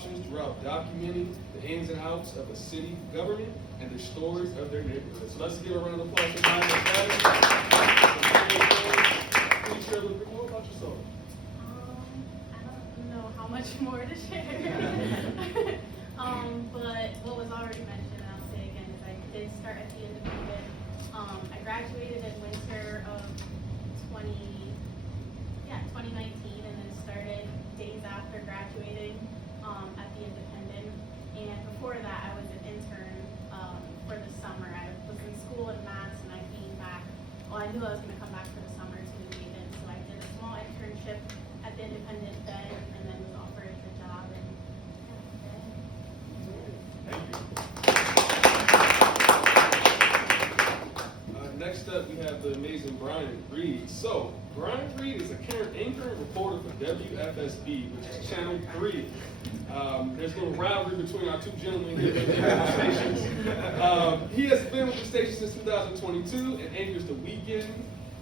options throughout documenting the ins and outs of a city government and the stories of their neighborhood. So let's give a round of applause to Brian McFadden. Please share a little bit more about yourself. I don't know how much more to share. But what was already mentioned, and I'll say again, is I did start at the Independent. I graduated in winter of 2019, and then started days after graduating at the Independent. And before that, I was an intern for the summer. I was in school in Mass, and I came back. Well, I knew I was going to come back for the summer to New Haven, so I did a small internship at the Independent then, and then was offered the job. And Thank you. Next up, we have the amazing Brian Reed. So, Brian Reed is a current anchor and reporter for WFSB, which is Channel 3. There's a little rivalry between our two gentlemen here at the stations. He has been with the station since 2022 and anchors the weekend.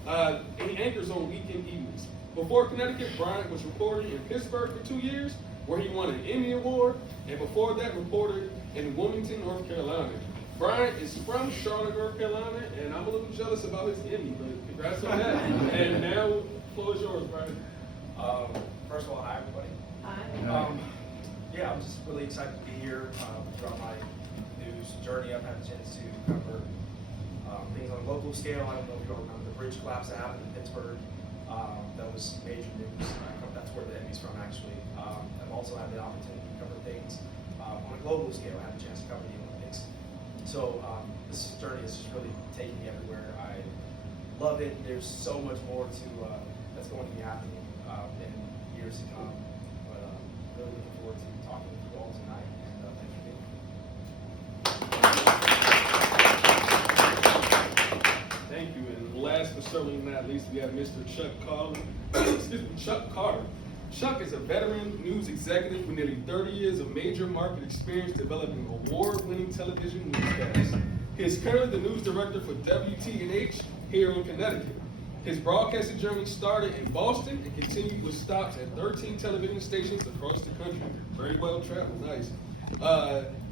And he anchors on weekend evenings. Before Connecticut, Brian was reporting in Pittsburgh for 2 years, where he won an Emmy Award, and before that, reported in Wilmington, North Carolina. Brian is from Charlotte, North Carolina, and I'm a little jealous about his Emmy, but congrats on that. And now, the floor is yours, Brian. First of all, hi everybody. hi. Yeah, I'm just really excited to be here throughout my news journey. I've had a chance to cover things on a local scale. I don't know if you all remember the bridge collapse that happened in Pittsburgh. That was major news. That's where the Emmy's from, actually. I've also had the opportunity to cover things on a global scale. I had a chance to cover the Olympics. So this journey is just really taking me everywhere. I love it. There's so much more to that's going to be happening in years to come. But really looking forward to talking with you all tonight. And thanks for being here. Thank you. And last but certainly not least, we have Mr. Chuck Carter. Chuck is a veteran news executive with nearly 30 years of major market experience developing award-winning television newscasts. He is currently the news director for WTNH here in Connecticut. His broadcasting journey started in Boston and continued with stops at 13 television stations across the country. Very well traveled, nice.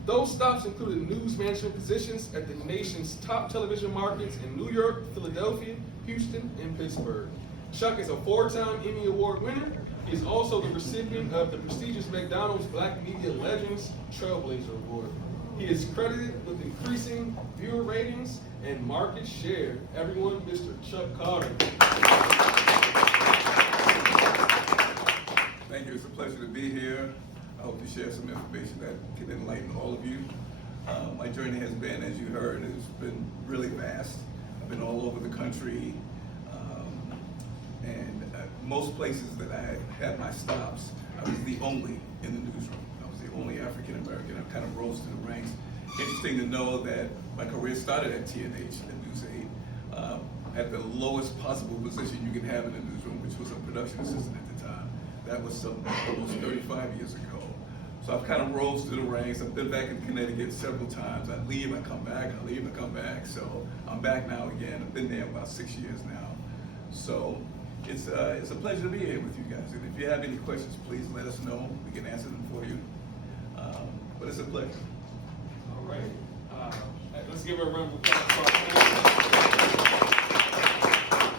Those stops included news management positions at the nation's top television markets in New York, Philadelphia, Houston, and Pittsburgh. Chuck is a 4-time Emmy Award winner. He is also the recipient of the prestigious McDonald's Black Media Legends Trailblazer Award. He is credited with increasing viewer ratings and market share. Everyone, Mr. Chuck Carter. Thank you. It's a pleasure to be here. I hope to share some information that can enlighten all of you. My journey has been, as you heard, it's been really vast. I've been all over the country, and most places that I had my stops, I was the only in the newsroom. I was the only African American. I kind of rose to the ranks. Interesting to know that my career started at TNH, at News 8, at the lowest possible position you can have in the newsroom, which was a production assistant at the time. That was almost 35 years ago. So I've kind of rose to the ranks. I've been back in Connecticut several times. I leave, I come back, I leave, I come back. So I'm back now again. I've been there about 6 years now. So it's a pleasure to be here with you guys. And if you have any questions, please let us know. We can answer them for you. But it's a pleasure. All right. Let's give her a round of applause.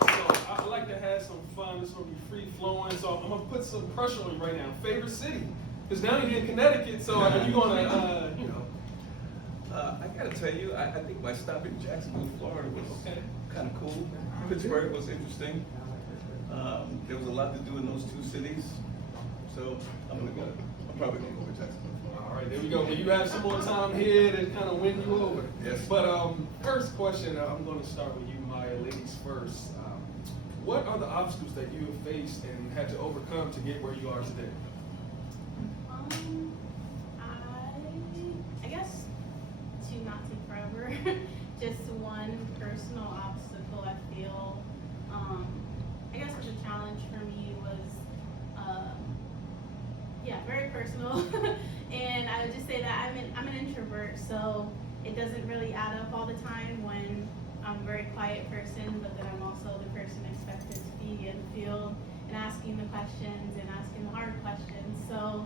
So I'd like to have some fun. This will be free flowing. So I'm gonna put some pressure on you right now. Favorite city? Because now you're in Connecticut. So are you gonna, I gotta tell you, I think my stop in Jacksonville, Florida was kind of cool. Pittsburgh was interesting. There was a lot to do in those two cities. So I'm probably gonna go with Jacksonville. All right, there we go. Well, you have some more time here to kind of win you over. Yes. But first question, I'm going to start with you, Maya. Ladies first. What are the obstacles that you have faced and had to overcome to get where you are today? I guess to not take forever. Just one personal obstacle I feel. I guess the challenge for me was, very personal. And I would just say that I'm an introvert, so it doesn't really add up all the time when I'm a very quiet person, but then I'm also the person expected to be in the field and asking the questions and asking the hard questions. So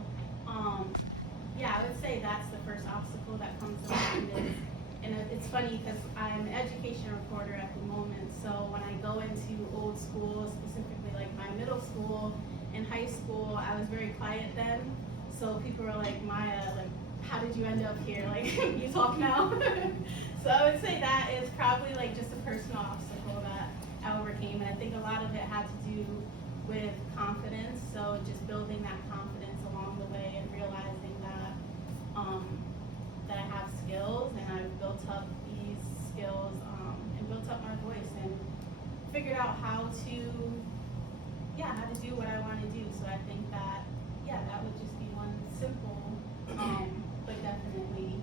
say that's the first obstacle that comes to mind is, and it's funny because I'm an education reporter at the moment, so when I go into old schools, specifically like my middle school and high school, I was very quiet then, so people were like, Maya, like, how did you end up here? Like, you talk now? So I would say that is probably like just a personal obstacle that I overcame, and I think a lot of it had to do with confidence, so just building that confidence along the way and realizing that that I have skills and I've built up these skills and built up my voice and figured out how to do what I want to do. So I think that, that would just be one simple, but definitely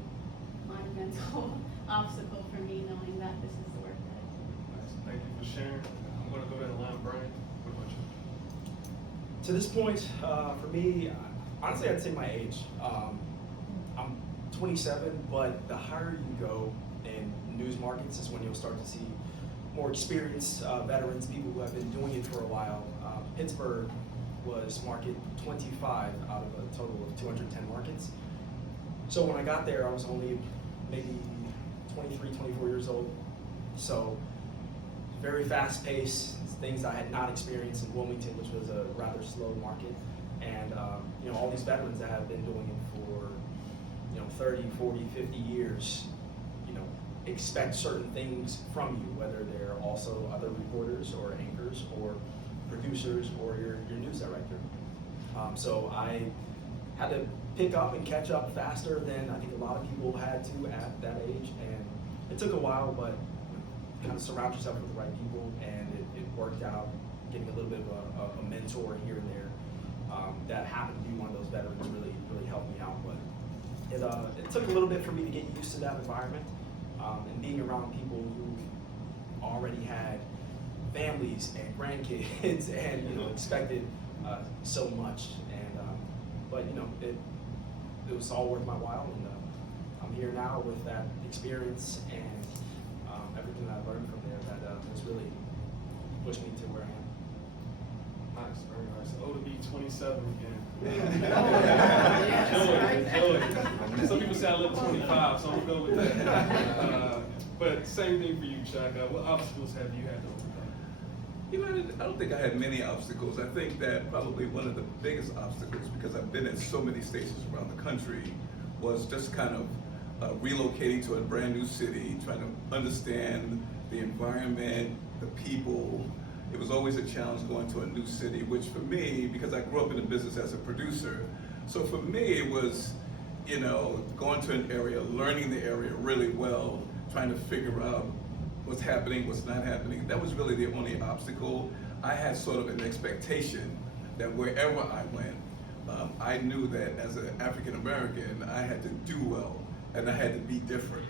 monumental obstacle for me, knowing that this is the work that I do. Nice. Thank you for sharing. I'm gonna go down the line, Brian. What about you? To this point, for me, honestly, I'd say my age. I'm 27, but the higher you go in news markets is when you'll start to see more experienced veterans, people who have been doing it for a while. Pittsburgh was market 25 out of a total of 210 markets. So when I got there, I was only maybe 23, 24 years old. So very fast paced, things I had not experienced in Wilmington, which was a rather slow market. And all these veterans that have been doing it for 30, 40, 50 years, expect certain things from you, whether they're also other reporters or anchors or producers or your news director. So I had to pick up and catch up faster than I think a lot of people had to at that age, and it took a while, but kind of surround yourself with the right people, and it worked out. Getting a little bit of a mentor here and there that happened to be one of those veterans really helped me out. But it took a little bit for me to get used to that environment, and being around people who already had families and grandkids and expected so much. And but it was all worth my while, and I'm here now with that experience and everything that I learned from there that has really pushed me to where I am. Nice, very nice. Oh, to be 27 again. Yes. Enjoy. Some people say I live 25, so I'm gonna go with that. But same thing for you, Chuck. What obstacles have you had to overcome? I don't think I had many obstacles. I think that probably one of the biggest obstacles, because I've been in so many stations around the country, was just kind of relocating to a brand new city, trying to understand the environment, the people. It was always a challenge going to a new city, which for me, because I grew up in the business as a producer, so for me it was, going to an area, learning the area really well, trying to figure out what's happening, what's not happening. That was really the only obstacle. I had sort of an expectation that wherever I went, I knew that as an African American, I had to do well and I had to be different.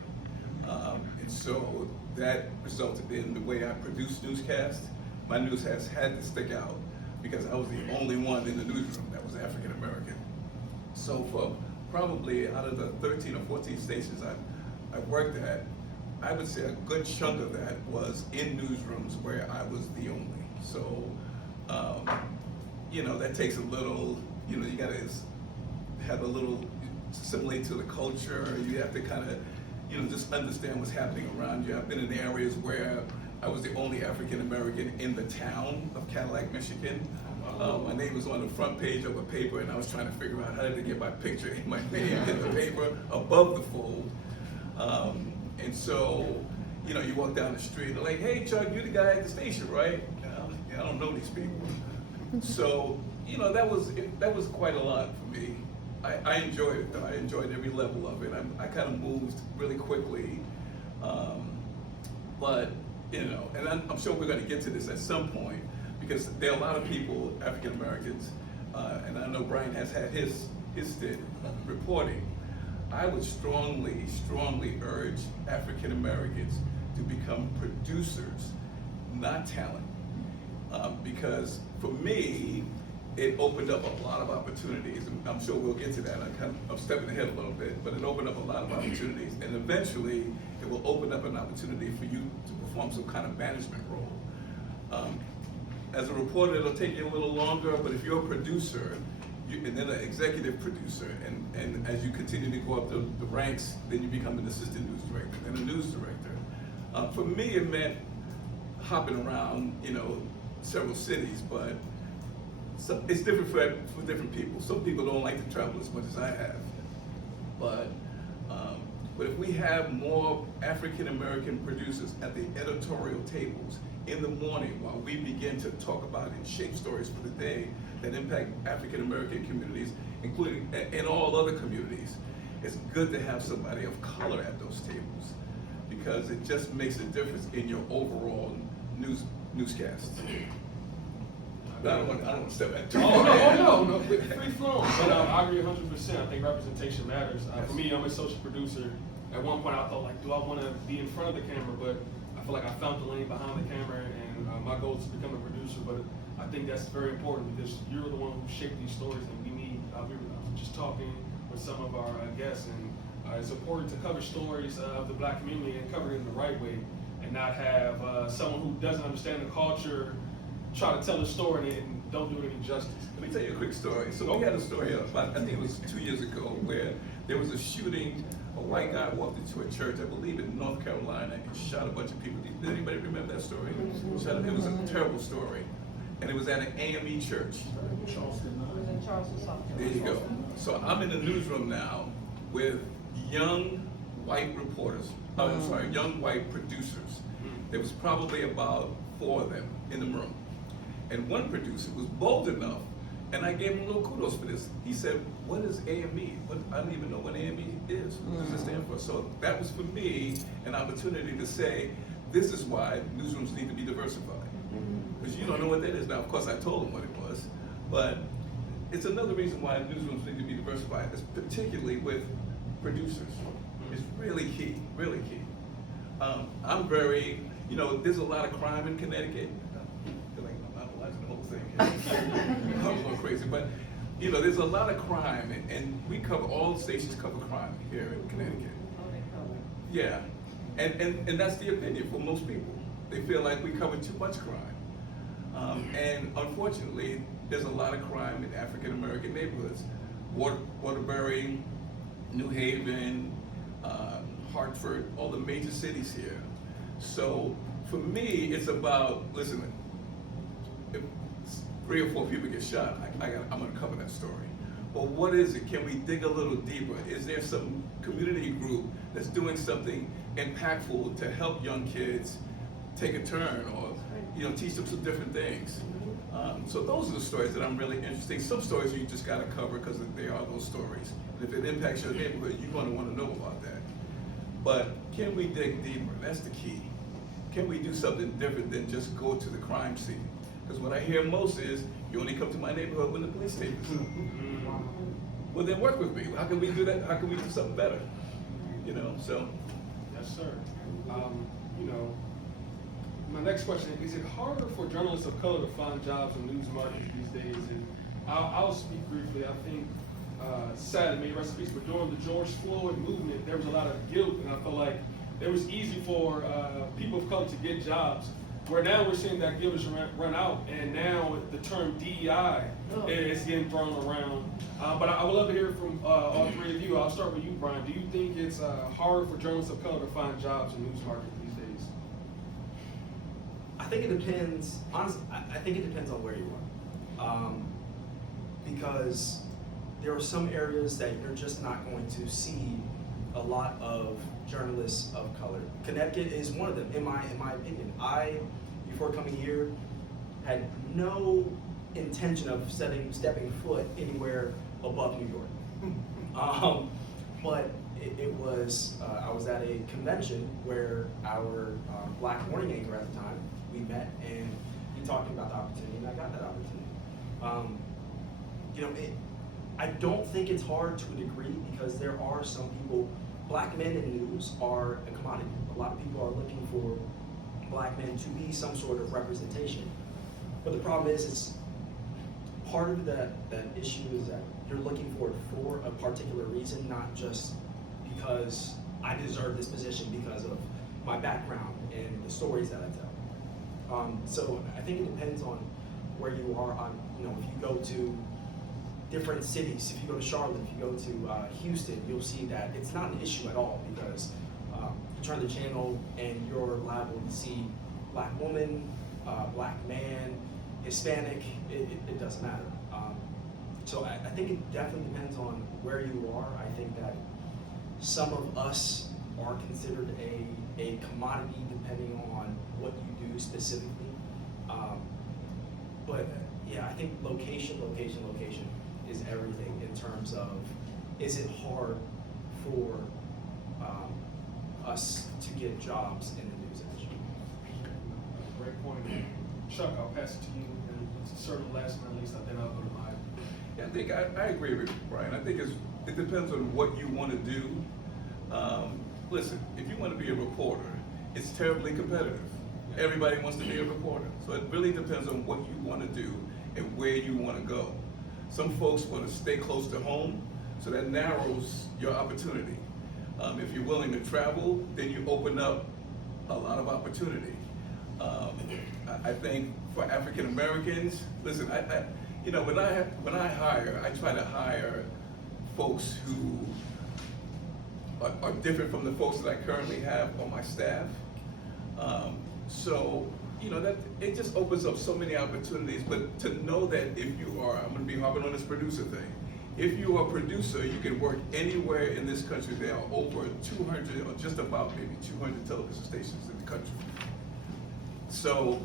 And so that resulted in the way I produced newscasts. My newscasts had to stick out because I was the only one in the newsroom that was African American. So for probably out of the 13 or 14 stations I worked at, I would say a good chunk of that was in newsrooms where I was the only. So, that takes a little, you gotta have a little assimilate to the culture. You have to kind of, just understand what's happening around you. I've been in areas where I was the only African American in the town of Cadillac, Michigan. My name was on the front page of a paper, and I was trying to figure out how to get my picture and my name in the paper above the fold. And so, you walk down the street, they're like, "Hey, Chuck, you're the guy at the station, right?" I don't know these people. So, that was quite a lot for me. I enjoyed it, though. I enjoyed every level of it. I kind of moved really quickly. But, and I'm sure we're going to get to this at some point, because there are a lot of people, African Americans, and I know Brian has had his stint reporting. I would strongly urge African Americans to become producers, not talent. Because for me, it opened up a lot of opportunities, and I'm sure we'll get to that. I'm stepping ahead a little bit, but it opened up a lot of opportunities, and eventually it will open up an opportunity for you to perform some kind of management role. As a reporter, it'll take you a little longer, but if you're a producer, and then an executive producer, and as you continue to go up the ranks, then you become an assistant news director, and a news director. For me, it meant hopping around, several cities, but it's different for different people. Some people don't like to travel as much as I have, but if we have more African American producers at the editorial tables in the morning while we begin to talk about and shape stories for the day that impact African American communities, including and all other communities, it's good to have somebody of color at those tables because it just makes a difference in your overall newscast. But I don't want to step back too far. No, free flowing. But I agree 100%. I think representation matters. For me, I'm a social producer. At one point, I thought, like, do I want to be in front of the camera? But I feel like I found the lane behind the camera, and my goal is to become a producer. But I think that's very important because you're the one who shaped these stories, and we need. I was just talking with some of our guests, and it's important to cover stories of the Black community and cover it in the right way, and not have someone who doesn't understand the culture try to tell a story and don't do it any justice. Let me tell you a quick story. So we had a story about, I think it was 2 years ago, where there was a shooting. A white guy walked into a church, I believe in North Carolina, and shot a bunch of people. Did anybody remember that story? It was a terrible story. And it was at an AME church. Charleston, South Carolina. There you go. So I'm in the newsroom now with young white reporters, young white producers. There was probably about 4 of them in the room. And one producer was bold enough, and I gave him a little kudos for this. He said, "What is AME? I don't even know what AME is. What does it stand for?" So that was for me an opportunity to say, this is why newsrooms need to be diversified. Because you don't know what that is. Now, of course, I told him what it was, but it's another reason why newsrooms need to be diversified, particularly with producers. It's really key, really key. I'm very, there's a lot of crime in Connecticut. I feel like I'm not watching the whole thing. I'm a little crazy, but there's a lot of crime, and we cover, all stations cover crime here in Connecticut. Yeah, and that's the opinion for most people. They feel like we cover too much crime. And unfortunately, there's a lot of crime in African American neighborhoods. Waterbury, New Haven, Hartford, all the major cities here. So for me, it's about, listen, if 3 or 4 people get shot, I'm gonna cover that story. But what is it? Can we dig a little deeper? Is there some community group that's doing something impactful to help young kids take a turn or teach them some different things? So those are the stories that I'm really interested in. Some stories you just gotta cover because they are those stories. And if it impacts your neighborhood, you're gonna wanna know about that. But can we dig deeper? That's the key. Can we do something different than just go to the crime scene? Because what I hear most is, you only come to my neighborhood when the police take you. Well, then work with me. How can we do that? How can we do something better? So. Yes, sir. My next question, is it harder for journalists of color to find jobs in news markets these days? And I'll speak briefly. I think, sad, may rest in peace, but during the George Floyd movement, there was a lot of guilt, and I felt like it was easy for people of color to get jobs. Where now we're seeing that guilt is run out, and now the term DEI is getting thrown around. But I would love to hear from all 3 of you. I'll start with you, Brian. Do you think it's harder for journalists of color to find jobs in news markets these days? I think it depends. Honestly, I think it depends on where you are, because there are some areas that you're just not going to see a lot of journalists of color. Connecticut is one of them, in my opinion. Before coming here, had no intention of stepping foot anywhere above New York. But it was, I was at a convention where our Black morning anchor at the time, we met, and he talked about the opportunity, and I got that opportunity. I don't think it's hard to a degree because there are some people, Black men in news are a commodity. A lot of people are looking for Black men to be some sort of representation. But the problem is, it's part of that issue is that you're looking for it for a particular reason, not just because I deserve this position because of my background and the stories that I tell. So I think it depends on where you are. If you go to different cities. If you go to Charlotte, if you go to Houston, you'll see that it's not an issue at all because you turn the channel and you're liable to see black woman, black man, Hispanic, it doesn't matter. So I think it definitely depends on where you are. I think that some of us are considered a commodity depending on what you do specifically. But yeah, I think location is everything in terms of, is it hard for us to get jobs in the news industry? Great point. Chuck, I'll pass it to you. And certainly last but not least, then I'll go to mine. Yeah, I think I agree with Brian. I think it depends on what you want to do. Listen, if you want to be a reporter, it's terribly competitive. Everybody wants to be a reporter. So it really depends on what you want to do and where you want to go. Some folks want to stay close to home, so that narrows your opportunity. If you're willing to travel, then you open up a lot of opportunity. I think for African Americans, listen, when I hire, I try to hire folks who are different from the folks that I currently have on my staff. That it just opens up so many opportunities. But to know that if you are, I'm going to be harping on this producer thing. If you are a producer, you can work anywhere in this country. There are over 200, or just about maybe 200 television stations in the country. So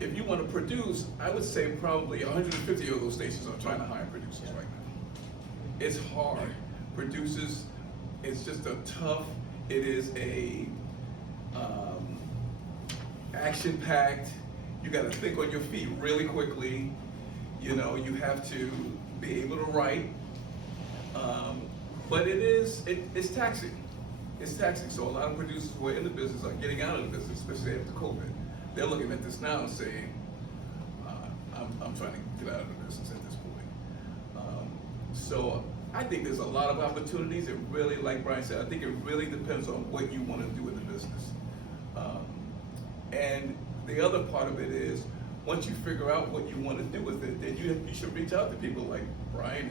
if you want to produce, I would say probably 150 of those stations are trying to hire producers right now. It's hard. Producers, it's just a tough, it is a action-packed, you gotta think on your feet really quickly, you have to be able to write, but it's taxing. It's taxing, so a lot of producers who are in the business are getting out of the business, especially after COVID. They're looking at this now and saying, I'm trying to get out of the business at this point. So I think there's a lot of opportunities. It really, like Brian said, I think it really depends on what you want to do in the business. And the other part of it is, once you figure out what you want to do with it, then you should reach out to people like Brian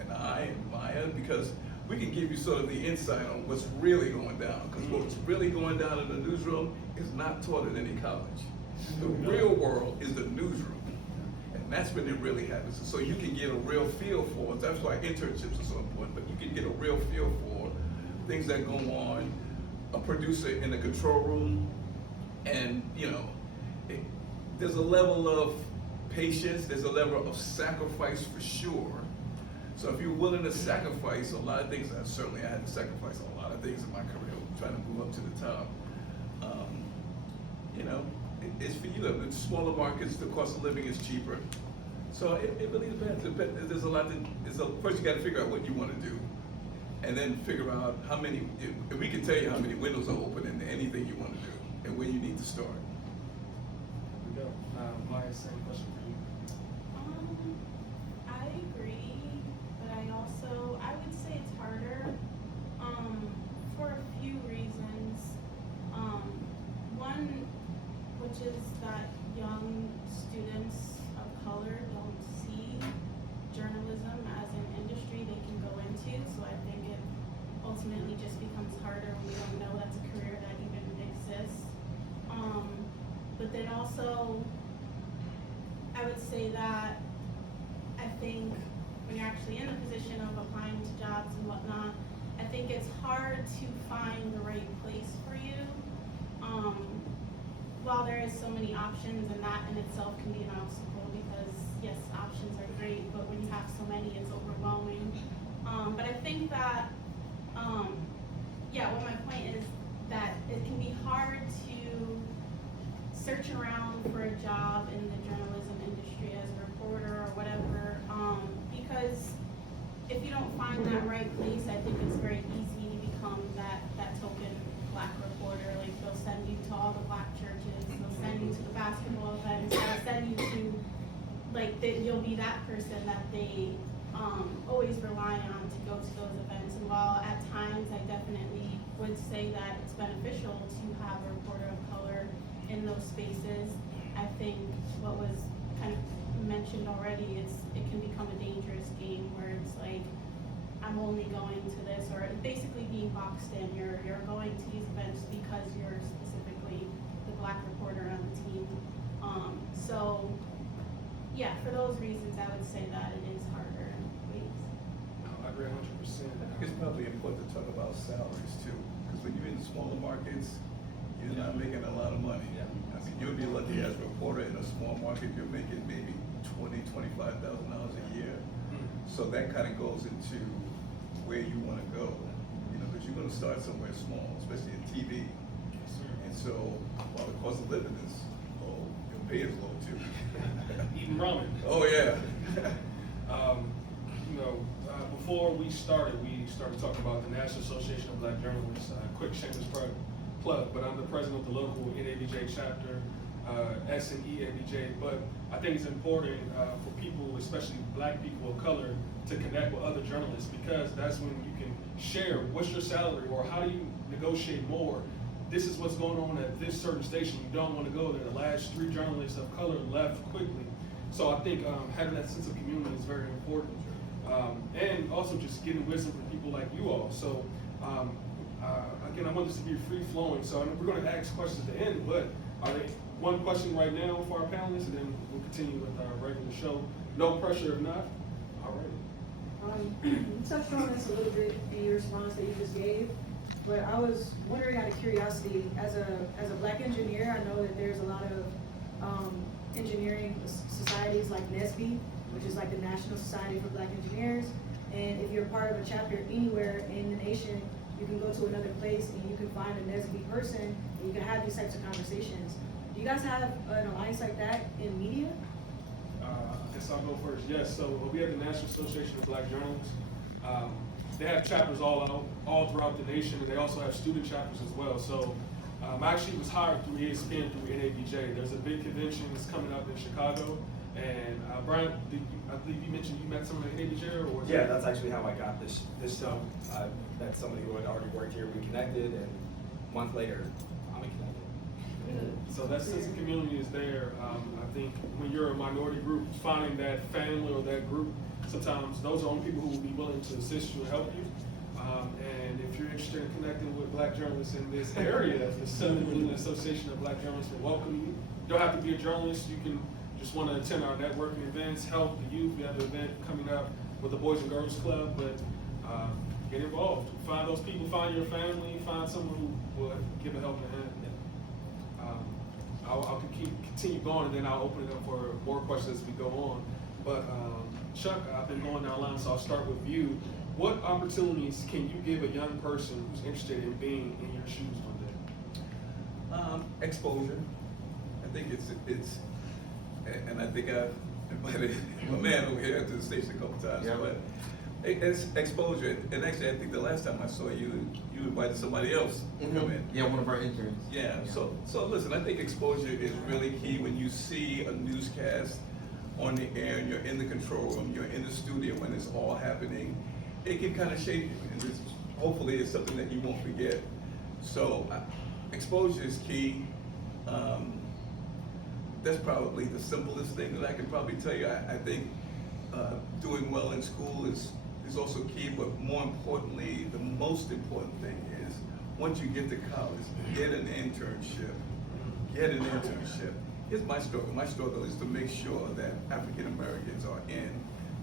and I and Maya, because we can give you sort of the insight on what's really going down. Because what's really going down in the newsroom is not taught at any college. The real world is the newsroom. And that's when it really happens. So you can get a real feel for it. That's why internships are so important. But you can get a real feel for things that go on. A producer in the control room, and there's a level of patience, there's a level of sacrifice for sure. So if you're willing to sacrifice a lot of things, I had to sacrifice a lot of things in my career, trying to move up to the top. It's for you. In smaller markets, the cost of living is cheaper. So it really depends. There's a lot. First, you got to figure out what you want to do, and then figure out how many. If we can tell you how many windows are open in anything you want to do, and where you need to start. Here we go. Maya, same question for you. I agree, but I would say it's harder, for a few reasons. One, which is that young students of color don't see journalism as an industry they can go into, so I think it ultimately just becomes harder when we don't know that's a career that even exists. But then also, I would say that I think when you're actually in the position of applying to jobs and whatnot, I think it's hard to find the right place for you. While there is so many options, and that in itself can be an obstacle, because yes, options are great, but when you have so many, it's overwhelming. But I think that, what my point is that it can be hard to search around for a job in the journalism industry as a reporter or whatever, because if you don't find that right place, I think it's very easy to become that token black reporter. Like, they'll send you to all the black churches, they'll send you to the basketball events, they'll send you to, you'll be that person that they always rely on to go to those events. And while at times I definitely would say that it's beneficial to have a reporter of color in those spaces, I think what was kind of mentioned already, it can become a dangerous game where it's like, I'm only going to this, or basically being boxed in. You're going to these events because you're specifically the black reporter on the team. So yeah, for those reasons, I would say that it is harder in ways. I agree 100%. I think it's probably important to talk about salaries too, because when you're in smaller markets, you're not making a lot of money. Yeah. I mean, you'll be lucky as a reporter in a small market, you're making maybe $20,000, $25,000 a year. So that kind of goes into where you want to go, you know, because you're going to start somewhere small, especially in TV. Yes, sir. And so while the cost of living is low, your pay is low too. Eating ramen. Oh yeah. Before we started talking about the National Association of Black Journalists. Quick shameless plug, but I'm the president of the local NABJ chapter, SNEABJ. But I think it's important for people, especially black people of color, to connect with other journalists, because that's when you can share what's your salary or how do you negotiate more. This is what's going on at this certain station. You don't want to go there. The last 3 journalists of color left quickly. So I think having that sense of community is very important. And also just getting wisdom from people like you all. So again, I want this to be free flowing. So we're going to ask questions at the end, but are there one question right now for our panelists, and then we'll continue with our regular show. No pressure if not. All right. You touched on this a little bit in your response that you just gave, but I was wondering out of curiosity, as a black engineer, I know that there's a lot of engineering societies like NSBE, which is like the National Society for Black Engineers. And if you're part of a chapter anywhere in the nation, you can go to another place and you can find a NSBE person and you can have these types of conversations. Do you guys have an alliance like that in media? I guess I'll go first. Yes, so we have the National Association of Black Journalists. They have chapters all throughout the nation, and they also have student chapters as well. So I actually was hired through ESPN through NABJ. There's a big convention that's coming up in Chicago. And Brian, I believe you mentioned you met someone at NABJ, or was Yeah, it? that's actually how I got this job. I met somebody who had already worked here, we connected, and a month later, I'm connected. So that sense of community is there. I think when you're a minority group, finding that family or that group, sometimes those are only people who will be willing to assist you and help you. And if you're interested in connecting with black journalists in this area, the Southern Virginia Association of Black Journalists will welcome you. You don't have to be a journalist. You can just want to attend our networking events, help the youth. We have an event coming up with the Boys and Girls Club, but get involved. Find those people, find your family, find someone who will give a helping hand. I'll continue going, and then I'll open it up for more questions as we go on. But Chuck, I've been going down the line, so I'll start with you. What opportunities can you give a young person who's interested in being in your shoes one day? Exposure. I think it's, and I think I've invited my man over here to the station a couple times, Yeah. but it's exposure. And actually, I think the last time I saw you, you invited somebody else to come in. Yeah, one of our interns. Yeah, so listen, I think exposure is really key. When you see a newscast on the air and you're in the control room, you're in the studio when it's all happening, it can kind of shape you, and hopefully it's something that you won't forget. So exposure is key. That's probably the simplest thing that I can probably tell you. I think doing well in school is also key, but more importantly, the most important thing is once you get to college, get an internship. Get an internship. Here's my struggle. My struggle is to make sure that African Americans are in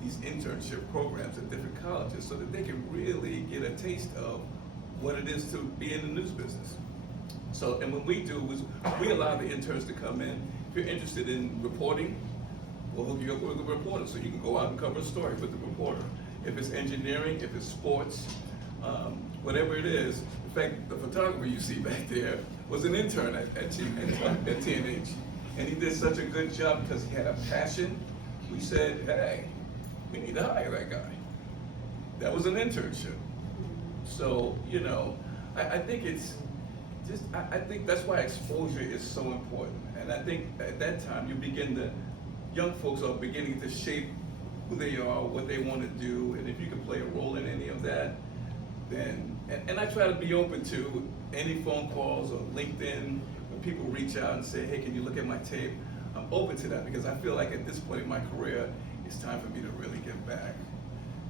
these internship programs at different colleges so that they can really get a taste of what it is to be in the news business. So, and what we do is we allow the interns to come in. If you're interested in reporting, we'll hook you up with a reporter so you can go out and cover a story with the reporter. If it's engineering, if it's sports, whatever it is. In fact, the photographer you see back there was an intern at TNH. And he did such a good job because he had a passion. We said, hey, we need to hire that guy. That was an internship. So, you know, I think it's just, I think that's why exposure is so important. And I think at that time young folks are beginning to shape who they are, what they want to do, and if you can play a role in any of that, then, and I try to be open to any phone calls or LinkedIn when people reach out and say, hey, can you look at my tape? I'm open to that because I feel like at this point in my career, it's time for me to really give back.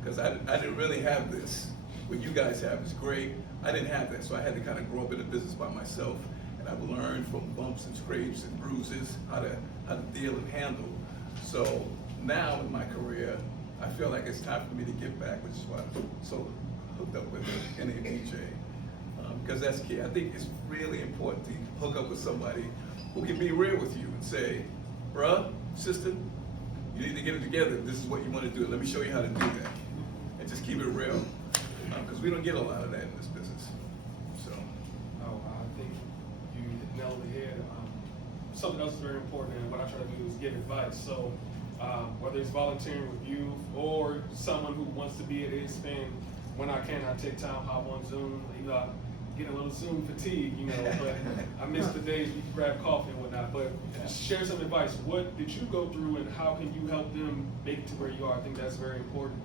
Because I didn't really have this. What you guys have is great. I didn't have that, so I had to kind of grow up in the business by myself. And I've learned from bumps and scrapes and bruises how to deal and handle. So now in my career, I feel like it's time for me to give back, which is why I'm so hooked up with NABJ. Because that's key. I think it's really important to hook up with somebody who can be real with you and say, bruh, sister, you need to get it together. This is what you want to do. Let me show you how to do that. And just keep it real. Because we don't get a lot of that in this business. So. Oh, I think you nailed the head. Something else is very important, and what I try to do is give advice. So, whether it's volunteering with you or someone who wants to be at ESPN, when I can, I take time, hop on Zoom. You know, I get a little Zoom fatigue, you know, but I miss the days we grab coffee and whatnot. But share some advice. What did you go through, and how can you help them make it to where you are? I think that's very important.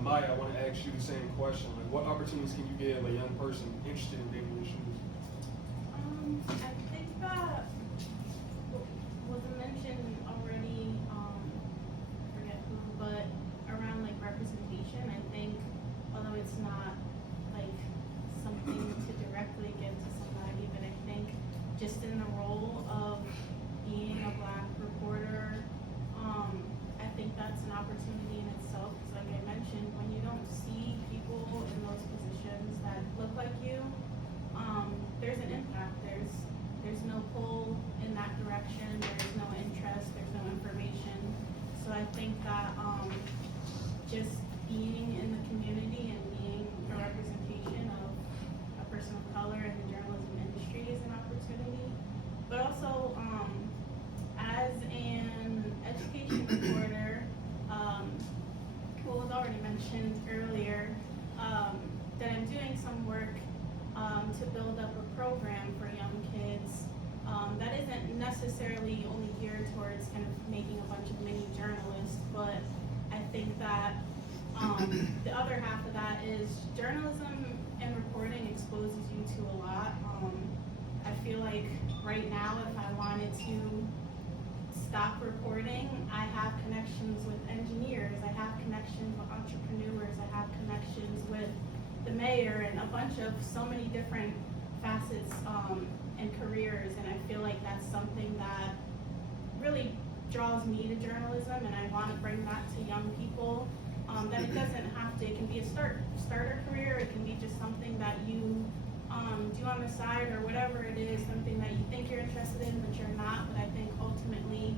Maya, I want to ask you the same question. Like, what opportunities can you give a young person interested in digging your shoes? I think that was mentioned already, I forget who, but around like representation, I think, although it's not like something to directly give to somebody, but I think just in the role of being a Black reporter, I think that's an opportunity in itself, because like I mentioned, when you don't see people in those positions that look like you, there's an impact. There's no pull in that direction. There's no interest. There's no information. So I think that just being in the community and being a representation of a person of color in the journalism industry is an opportunity. But also, as an education reporter, what was already mentioned earlier, that I'm doing some work to build up a program for young kids that isn't necessarily only geared towards kind of making a bunch of mini journalists, but I think that the other half of that is journalism and reporting exposes you to a lot. I feel like right now, if I wanted to stop reporting, I have connections with engineers, I have connections with entrepreneurs, I have connections with the mayor and a bunch of so many different facets and careers, and I feel like that's something that really draws me to journalism, and I want to bring that to young people. That it doesn't have to, it can be a starter career, it can be just something that you do on the side or whatever it is, something that you think you're interested in but you're not. But I think ultimately,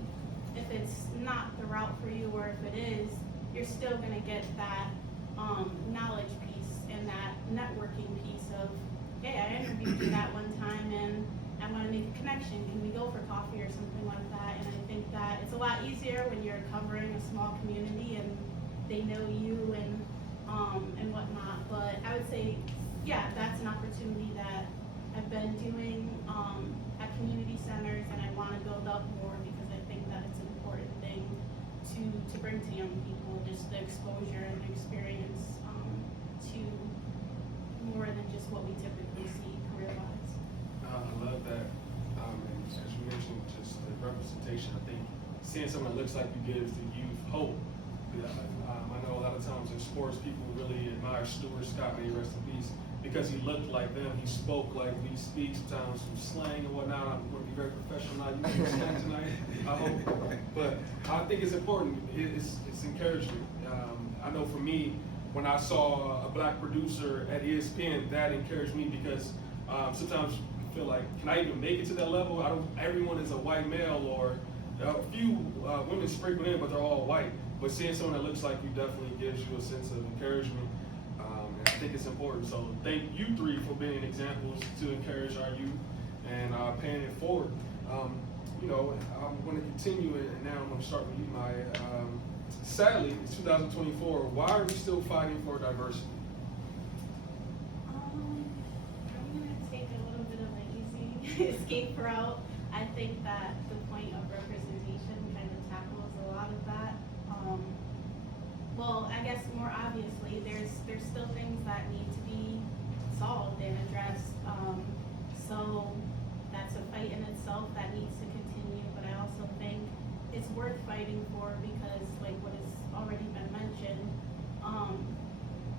if it's not the route for you, or if it is, you're still going to get that knowledge piece and that networking piece of, hey, I interviewed you that one time and I want to make a connection, can we go for coffee or something like that? And I think that it's a lot easier when you're covering a small community and they know you and whatnot. But I would say, yeah, that's an opportunity that I've been doing at community centers, and I want to build up more because I think that it's an important thing to bring to young people, just the exposure and the experience to more than just what we typically see career-wise. I love that. And as you mentioned, just the representation. I think seeing someone that looks like you gives the youth hope. I know a lot of times in sports, people really admire Stuart Scott, may he rest in peace, because he looked like them. He spoke like we speak, sometimes some slang and whatnot. I'm going to be very professional, not using slang tonight, I hope. But I think it's important. It's encouraging. I know for me, when I saw a Black producer at ESPN, that encouraged me because sometimes you feel like, can I even make it to that level? Everyone is a white male, or a few women sprinkled in, but they're all white. But seeing someone that looks like you definitely gives you a sense of encouragement. And I think it's important. So thank you three for being examples to encourage our youth and paying it forward. You know, I'm going to continue, and now I'm going to start with you, Maya. Sadly, it's 2024. Why are we still fighting for diversity? I'm going to take a little bit of an easy escape route. I think that the point of representation kind of tackles a lot of that. Well, I guess more obviously, there's still things that need to be solved and addressed. So that's a fight in itself that needs to continue. But I also think fighting for because, like what has already been mentioned,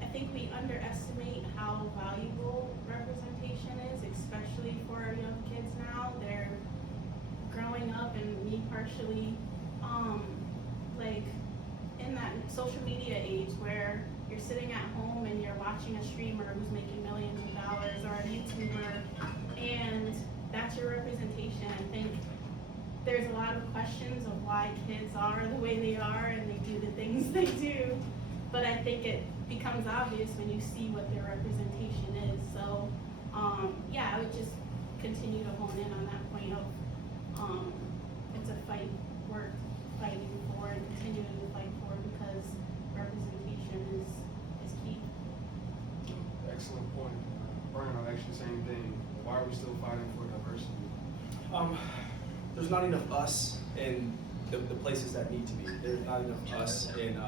I think we underestimate how valuable representation is, especially for our young kids now. They're growing up, and me partially, like in that social media age where you're sitting at home and you're watching a streamer who's making millions of dollars or a YouTuber, and that's your representation. I think there's a lot of questions of why kids are the way they are and they do the things they do, but I think it becomes obvious when you see what their representation is. So, yeah, I would just continue to hone in on that point of it's a fight worth fighting for and continuing to fight for because representation is key. Excellent point. Brian, I'll ask you the same thing. Why are we still fighting for diversity? There's not enough us in the places that need to be. There's not enough us in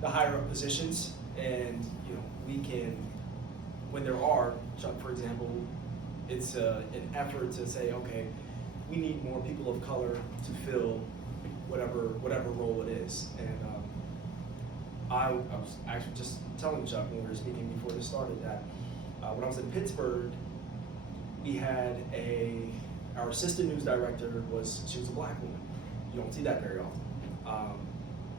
the higher up positions, and we can, when there are, Chuck, for example, it's an effort to say, okay, we need more people of color to fill whatever role it is. And I was actually just telling Chuck when we were speaking before this started that when I was in Pittsburgh, we had our assistant news director she was a black woman. You don't see that very often.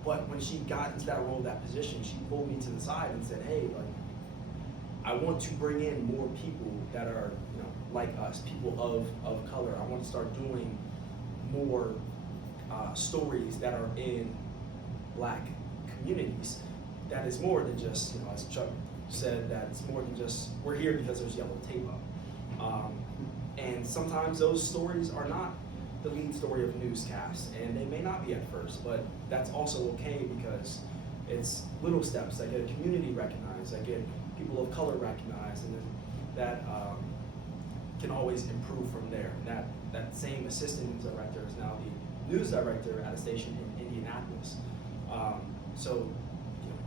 But when she got into that role, that position, she pulled me to the side and said, hey, like, I want to bring in more people that are, like us, people of color. I want to start doing more stories that are in black communities. That is more than just, as Chuck said, that it's more than just, we're here because there's yellow tape up. And sometimes those stories are not the lead story of newscasts, and they may not be at first, but that's also okay because it's little steps that get a community recognized, that get people of color recognized, and then that can always improve from there. And that same assistant news director is now the news director at a station in Indianapolis. So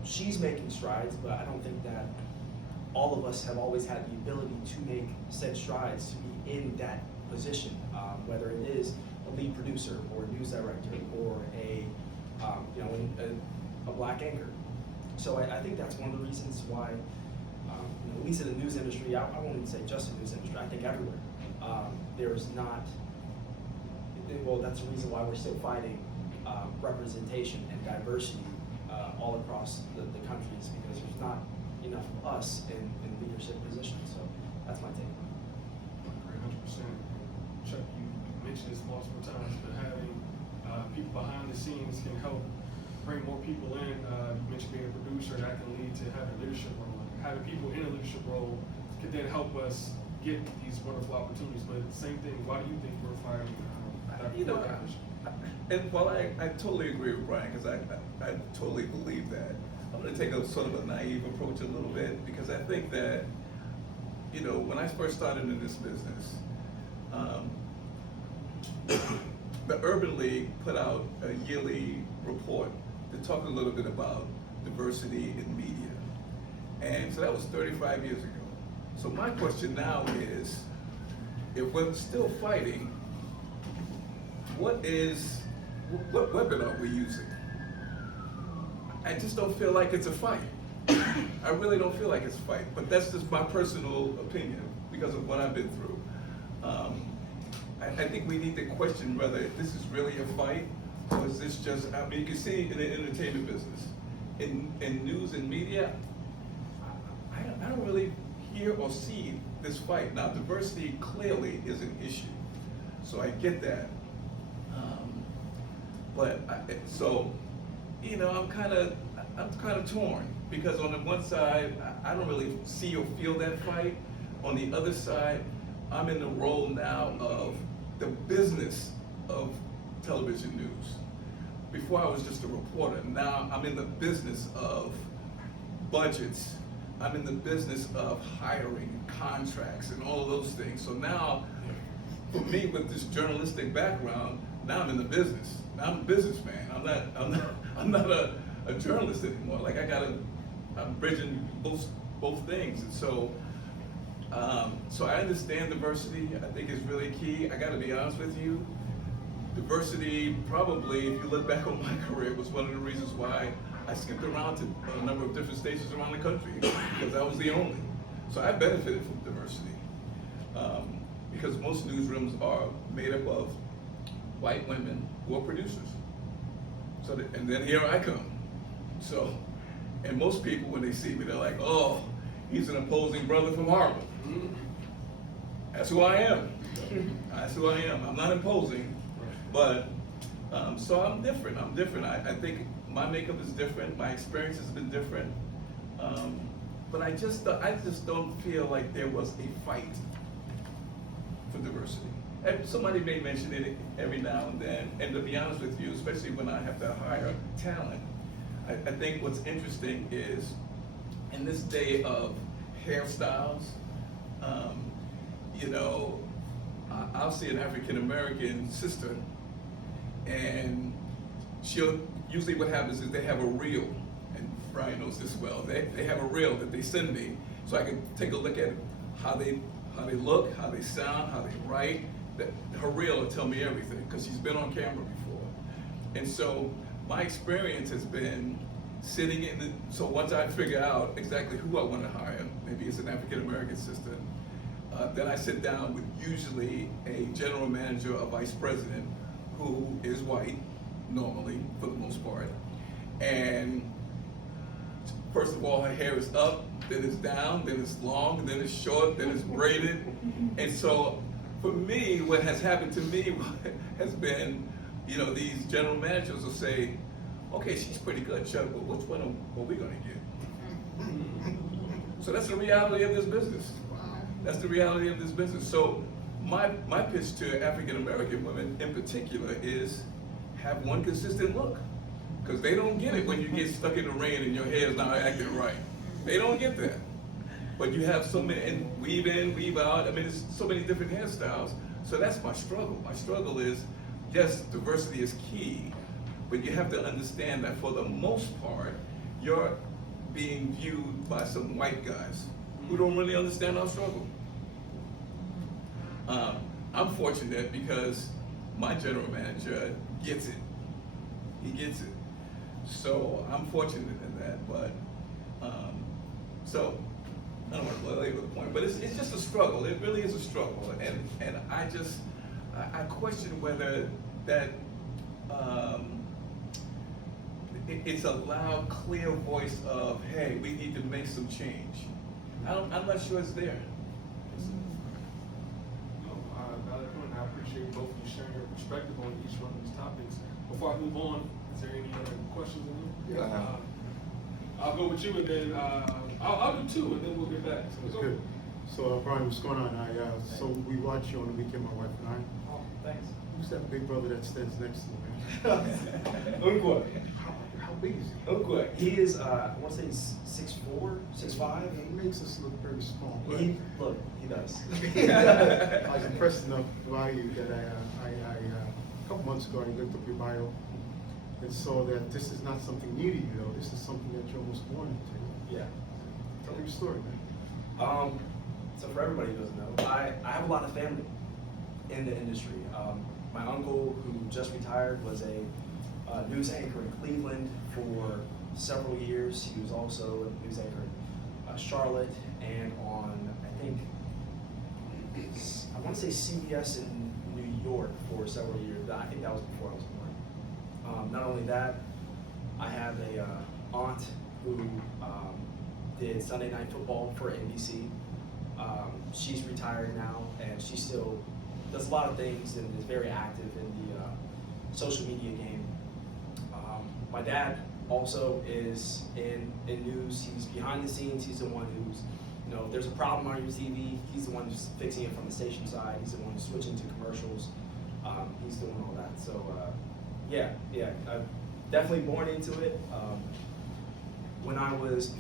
she's making strides, but I don't think that all of us have always had the ability to make said strides to be in that position, whether it is a lead producer or a news director or a black anchor. So I think that's one of the reasons why, at least in the news industry, I won't even say just the news industry, I think everywhere, there's not, well, that's the reason why we're still fighting representation and diversity all across the country, is because there's not enough of us in leadership positions. So that's my take. 100%. Chuck, you mentioned this multiple times, but having people behind the scenes can help bring more people in. You mentioned being a producer, that can lead to having a leadership role. Having people in a leadership role can then help us get these wonderful opportunities. But same thing, why do you think we're fighting And while I totally agree with Brian, because I totally believe that, I'm going to take a sort of a naive approach a little bit, because I think that, when I first started in this business, the Urban League put out a yearly report to talk a little bit about diversity in media. And so that was 35 years ago. So my question now is, if we're still fighting, what weapon are we using? I just don't feel like it's a fight. I really don't feel like it's a fight, but that's just my personal opinion because of what I've been through. I think we need to question whether this is really a fight, or is this just, you can see in the entertainment business, in news and media, I don't really hear or see this fight. Now, diversity clearly is an issue, so I get that. I'm kind of torn, because on the one side, I don't really see or feel that fight. On the other side, I'm in the role now of the business of television news. Before I was just a reporter. Now I'm in the business of budgets. I'm in the business of hiring, contracts, and all of those things. So now, for me, with this journalistic background, now I'm in the business. Now I'm a businessman. I'm not a journalist anymore. Like I'm bridging both things. And so I understand diversity. I think it's really key. I got to be honest with you. diversity, probably, if you look back on my career, was one of the reasons why I skipped around to a number of different stations around the country, because I was the only. So I benefited from diversity. Because most newsrooms are made up of white women who are producers. So and then here I come. So, and most people, when they see me, they're like, oh, he's an opposing brother from Harlem. That's who I am. That's who I am. I'm not imposing, but, so I'm different. I'm different. I think my makeup is different. My experience has been different. But I just don't feel like there was a fight for diversity. And somebody may mention it every now and then, and to be honest with you, especially when I have to hire talent, I think what's interesting is, in this day of hairstyles, you know, I'll see an African-American sister, and usually what happens is they have a reel, and Brian knows this well, they have a reel that they send me, so I can take a look at how they look, how they sound, how they write. Her reel will tell me everything, because she's been on camera before. And so my experience has been sitting so once I figure out exactly who I want to hire, maybe it's an African-American sister, then I sit down with usually a general manager or vice president who is white, normally, for the most part. And first of all, her hair is up, then it's down, then it's long, then it's short, then it's braided. And so for me, what has happened to me has been, you know, these general managers will say, okay, she's pretty good, Chuck, but which one are we gonna get? So that's the reality of this business. That's the reality of this business. So my pitch to African American women in particular is have one consistent look. Because they don't get it when you get stuck in the rain and your hair is not acting right. They don't get that. But you have so many, and weave in, weave out, I mean, there's so many different hairstyles. So that's my struggle. My struggle is, yes, diversity is key, but you have to understand that for the most part, you're being viewed by some white guys who don't really understand our struggle. I'm fortunate because my general manager gets it. He gets it. So I'm fortunate in that, but, so I don't want to belabor the point, but it's just a struggle. It really is a struggle. And I question whether that, it's a loud, clear voice of, hey, we need to make some change. I'm not sure it's there. Valid point. I appreciate both of you sharing your perspective on each one of these topics. Before I move on, is there any other questions in there? Yeah. I'll go with you, and then I'll do two, and then we'll get back. That's good. So, Brian, what's going on? So we watch you on the weekend, my wife and I. Oh, thanks. Who's that big brother that stands next to me, man? Unkwa. How big is he? He is, I want to say he's 6'4", 6'5". He makes us look very small. But He does. I was impressed enough by you that a couple months ago, I looked up your bio and saw that this is not something new to you, though. This is something that you're almost born into. Yeah. Tell me your story, man. So for everybody who doesn't know, I have a lot of family in the industry. My uncle, who just retired, was a news anchor in Cleveland for several years. He was also a news anchor in Charlotte and on, I want to say CBS in New York for several years. I think that was before I was born. Not only that, I have a aunt who did Sunday Night Football for NBC. She's retired now, and she still does a lot of things and is very active in the social media game. My dad also is in news. He's behind the scenes. He's the one who's, you know, if there's a problem on your TV, he's the one who's fixing it from the station side. He's the one who's switching to commercials. He's doing all that. So yeah, I'm definitely born into it. When I was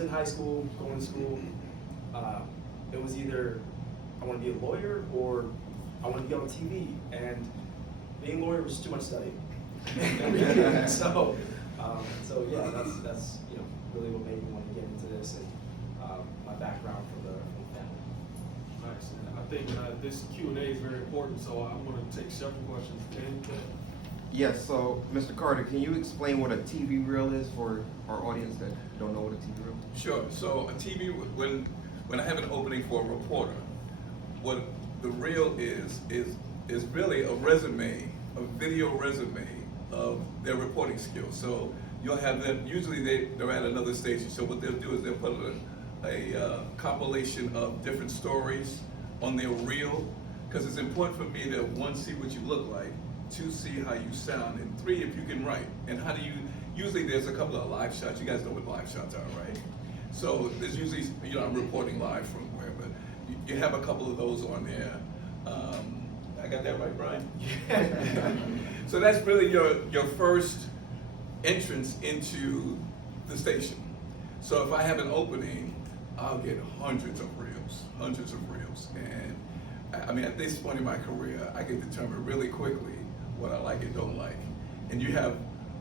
in high school, going to school, it was either I want to be a lawyer or I want to be on TV. And being a lawyer was too much study. So yeah, that's you know really what made me want to get into this and my background from the family. Nice. And think this Q&A is very important, so I'm gonna take several questions. Dan, Yes, so Mr. Carter, can you explain what a TV reel is for our audience that don't know what a TV reel is? Sure. So a TV, when I have an opening for a reporter, what the reel is really a resume, a video resume of their reporting skills. So you'll have them, usually they're at another station, so what they'll do is they'll put a compilation of different stories on their reel, because it's important for me to, one, see what you look like, two, see how you sound, and three, if you can write. And how do you, usually there's a couple of live shots. You guys know what live shots are, right? So there's usually, I'm reporting live from wherever. You have a couple of those on there. I got that right, Brian? So that's really your first entrance into the station. So if I have an opening, I'll get hundreds of reels. And I mean, at this point in my career, I can determine really quickly what I like and don't like. And you have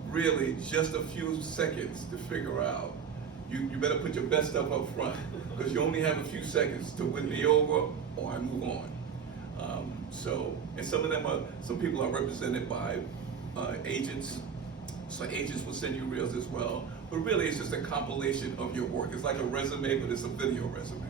really just a few seconds to figure out. You better put your best stuff up front, because you only have a few seconds to win me over or I move on. And some people are represented by agents. So agents will send you reels as well. But really, it's just a compilation of your work. It's like a resume, but it's a video resume.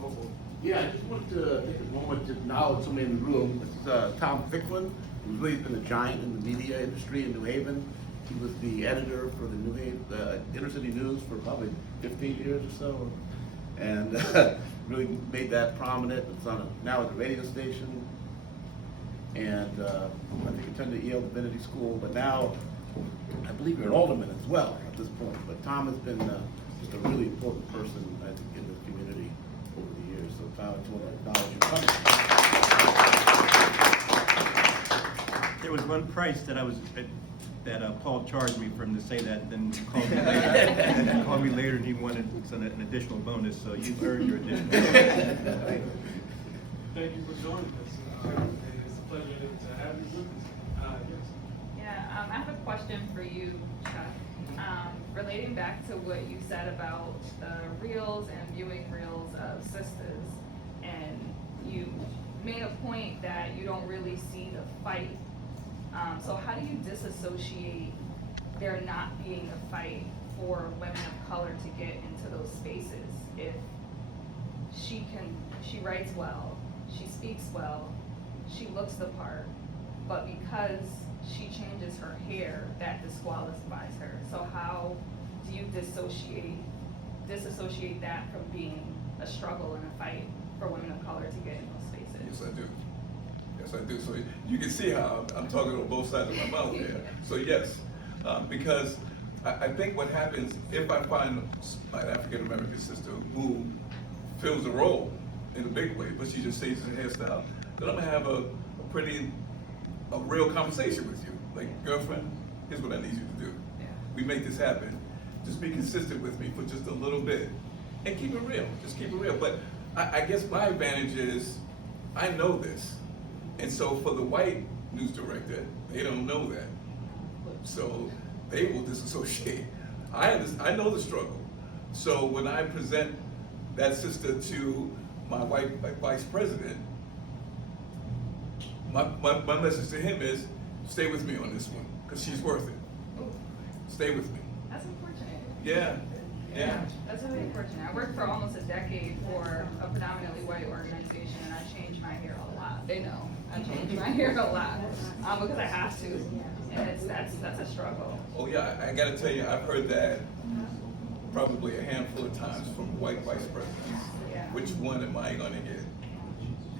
go for it. Yeah, I just wanted to take a moment to acknowledge somebody in the room. This is Tom Ficklin, who's really been a giant in the media industry in New Haven. He was the editor for the New Haven Inner City News for probably 15 years or so, and really made that prominent. It's now at the radio station, and I think attended Yale Divinity School, but now I believe you're an alderman as well at this point. But Tom has been just a really important person, I think, in the community over the years. So Tom, I just want to acknowledge your coming. There was one price that Paul charged me for him to say that, then called me later and he wanted an additional bonus, so you've earned your additional bonus. Thank you for joining us. It's a pleasure to have you with us. Yes. Yeah, I have a question for you, Chuck. Relating back to what you said about the reels and viewing reels of sisters, and you made a point that you don't really see the fight. So how do you disassociate there not being a fight for women of color to get into those spaces if she writes well, she speaks well, she looks the part, but because she changes her hair, that disqualifies her. So how do you disassociate that from being a struggle and a fight for women of color to get in those spaces? Yes, I do. Yes, I do. So you can see how I'm talking on both sides of my mouth there. So yes, because I think what happens if I find an African American sister who fills the role in a big way, but she just changes her hairstyle, then I'm gonna have a real conversation with you. Like, girlfriend, here's what I need you to do. Yeah. We make this happen. Just be consistent with me for just a little bit, and keep it real. Just keep it real. But I guess my advantage is I know this. And so for the white news director, they don't know that. So they will disassociate. I know the struggle. So when I present that sister to my white vice president, my message to him is, stay with me on this one, because she's worth it. Ooh, Stay with me. that's unfortunate. Yeah. That's really unfortunate. I worked for almost a decade for a predominantly white organization, and I changed my hair a lot. They know I changed my hair a lot because I have to, and that's a struggle. Oh yeah, I gotta tell you, I've heard that probably a handful of times from white vice presidents. Yeah. Which one am I gonna get?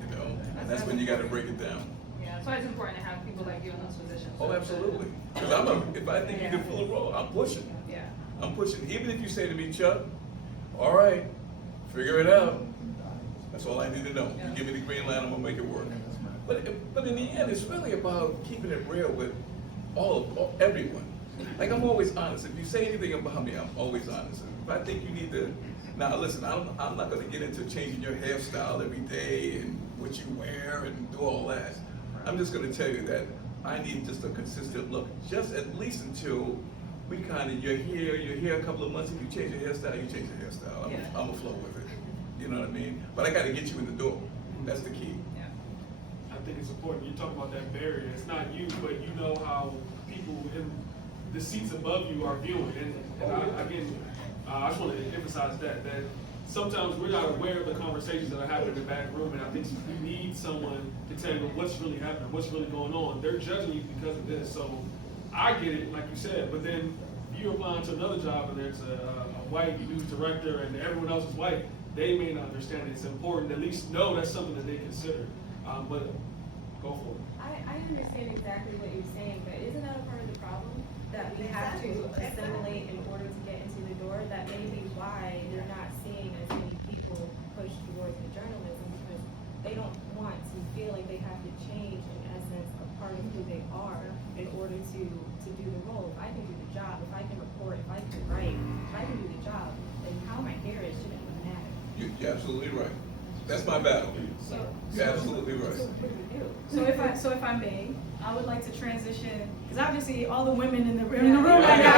You know, and that's when you gotta break it down. Yeah, that's why it's important to have people like you in those positions. Oh, absolutely. Because if I think you can fill a role, I'm pushing. Yeah. I'm pushing. Even if you say to me, Chuck, all right, figure it out. That's all I need to know. You give me the green light, I'm gonna make it work. But in the end, it's really about keeping it real with everyone. Like, I'm always honest. If you say anything about me, I'm always honest. If I think you need to, now listen, I'm not gonna get into changing your hairstyle every day and what you wear and do all that. I'm just gonna tell you that I need just a consistent look, just at least until you're here a couple of months, if you change your hairstyle, you change your hairstyle. I'm gonna flow with it. You know what I mean? But I gotta get you in the door. That's the key. I think it's important. You're talking about that barrier. It's not you, but you know how people in the seats above you are viewing. And I just want to emphasize that sometimes we're not aware of the conversations that are happening in the back room, and I think we need someone to tell you what's really happening, what's really going on. They're judging you because of this. So I get it, like you said, but then you applying to another job and there's a white news director and everyone else is white, they may not understand it. It's important to at least know that's something that they consider. But go for it. I understand exactly what you're saying, but isn't that a part of the problem? That we have to assimilate in order to get into the door? That may be why you're not seeing as many people push towards the journalism, because they don't want to feel like they have to change, in essence, a part of who they are in order to do the role. If I can do the job, if I can report, if I can write, if I can do the job, then how my hair is shouldn't matter. You're absolutely right. That's my battle. You're absolutely right. So what do we do? So if I may, I would like to transition, because obviously all the women in the room right now.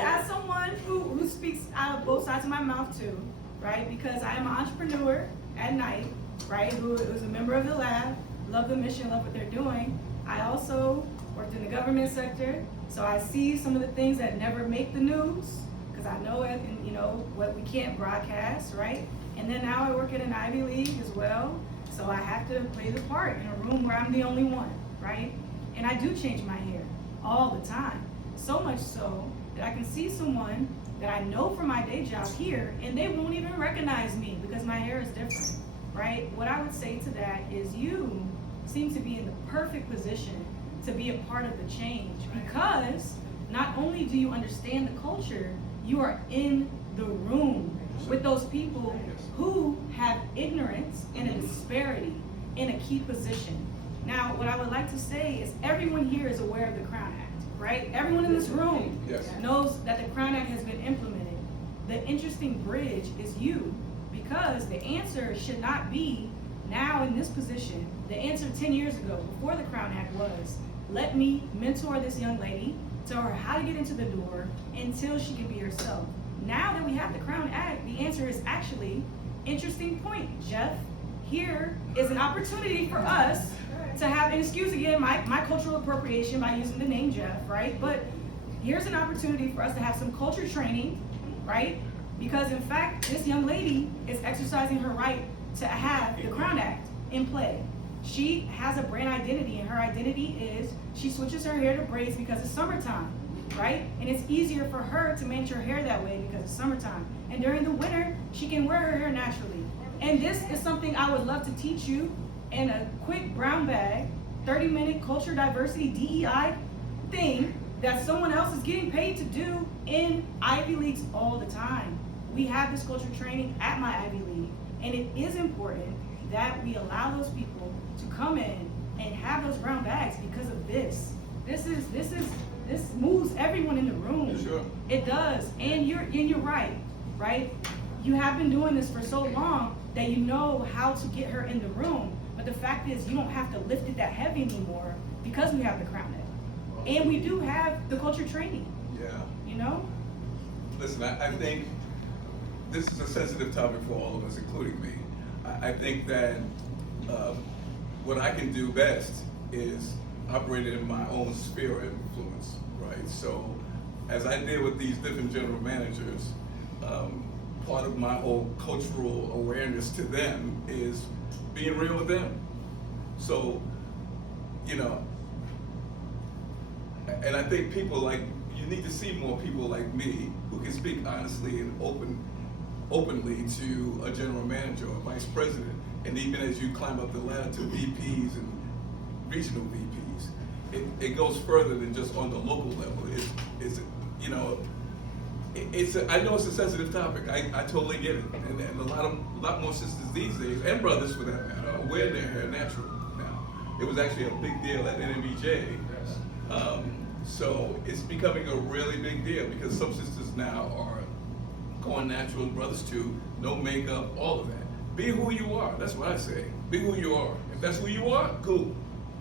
As someone who speaks out of both sides of my mouth too, right? Because I am an entrepreneur at night, right? Who is a member of the lab, love the mission, love what they're doing. I also worked in the government sector, so I see some of the things that never make the news, because I know it, and you know what we can't broadcast, right? And then now I work at an Ivy League as well, so I have to play the part in a room where I'm the only one, right? And I do change my hair all the time, so much so that I can see someone that I know from my day job here, and they won't even recognize me because my hair is different, right? What I would say to that is you seem to be in the perfect position to be a part of the change, because not only do you understand the culture, you are in the room with those people who have ignorance and a disparity in a key position. Now, what I would like to say is everyone here is aware of the Crown Act, right? Everyone in this room knows that the Crown Act has been implemented. The interesting bridge is you, because the answer should not be now in this position. The answer 10 years ago, before the Crown Act, was let me mentor this young lady, tell her how to get into the door until she can be herself. Now that we have the Crown Act, the answer is actually, interesting point, Jeff. Here is an opportunity for us to have, and excuse again my cultural appropriation by using the name Jeff, right? But here's an opportunity for us to have some culture training, right? Because in fact, this young lady is exercising her right to have the Crown Act in play. She has a brand identity, and her identity is she switches her hair to braids because it's summertime, right? And it's easier for her to manage her hair that way because it's summertime. And during the winter, she can wear her hair naturally. And this is something I would love to teach you in a quick brown bag, 30-minute culture diversity DEI thing that someone else is getting paid to do in Ivy Leagues all the time. We have this culture training at my Ivy League, and it is important that we allow those people to come in and have those brown bags because of this. This moves everyone in the room. Sure. It does, and you're right? You have been doing this for so long that you know how to get her in the room. But the fact is, you don't have to lift it that heavy anymore because we have the Crown Act, and we do have the culture training. Yeah. You know. Listen, I think this is a sensitive topic for all of us, including me. I think that what I can do best is operate in my own sphere of influence, right? So as I deal with these different general managers, part of my whole cultural awareness to them is being real with them. So, you know, and I think people like, you need to see more people like me who can speak honestly and openly to a general manager or vice president, and even as you climb up the ladder to VPs and regional VPs, it goes further than just on the local level. It's you know, I know it's a sensitive topic. I totally get it, and a lot more sisters these days, and brothers for that matter, are wearing their hair natural now. It was actually a big deal at NMBJ. So it's becoming a really big deal because some sisters now are going natural, brothers too, no makeup, all of that. Be who you are, that's what I say. Be who you are. If that's who you are, cool.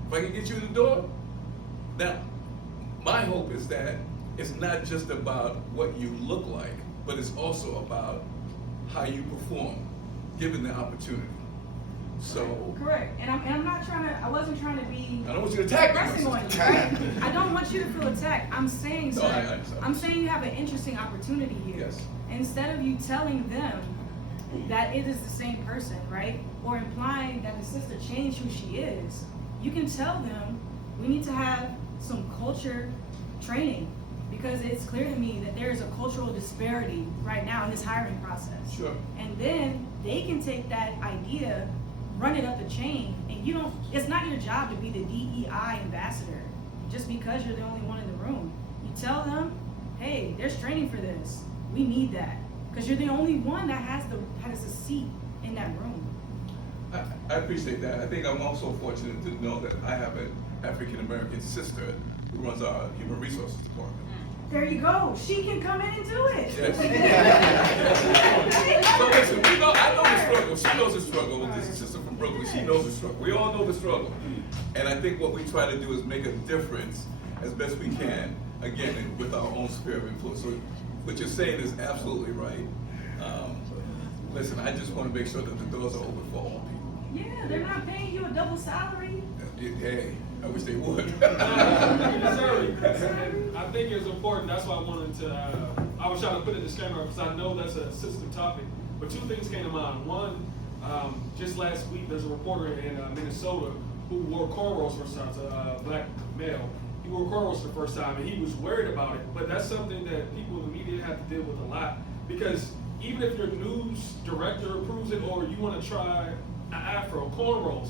If I can get you in the door, now, my hope is that it's not just about what you look like, but it's also about how you perform, given the opportunity. So, Correct, and I'm not trying to, I wasn't trying to be. I don't want you to attack me. aggressive on you, right? I don't want you to feel attacked. I'm saying, No, sir, I understand. I'm saying you have an interesting opportunity here. Yes. Instead of you telling them that it is the same person, right? Or implying that the sister changed who she is, you can tell them we need to have some culture training, because it's clear to me that there is a cultural disparity right now in this hiring process. Sure. And then they can take that idea, run it up the chain, and you don't, it's not your job to be the DEI ambassador just because you're the only one in the room. You tell them, hey, there's training for this. We need that. Because you're the only one that has a seat in that room. I appreciate that. I think I'm also fortunate to know that I have an African-American sister who runs our human resources department. There you go. She can come in and do it. Yes. So listen, I know the struggle. She knows the struggle. This is sister from Brooklyn. She knows the struggle. We all know the struggle. And I think what we try to do is make a difference as best we can, again, with our own sphere of influence. So what you're saying is absolutely right. Listen, I just want to make sure that the doors are open for all people. Yeah, they're not paying you a double salary. Hey, I wish they would. I think it's important. That's why I wanted to. I was trying to put a disclaimer because I know that's a sensitive topic. But two things came to mind. One, just last week, there's a reporter in Minnesota who wore cornrows for the first time, a black male. He wore cornrows for the first time, and he was worried about it. But that's something that people in the media have to deal with a lot, because even if your news director approves it or you want to try an afro, cornrows,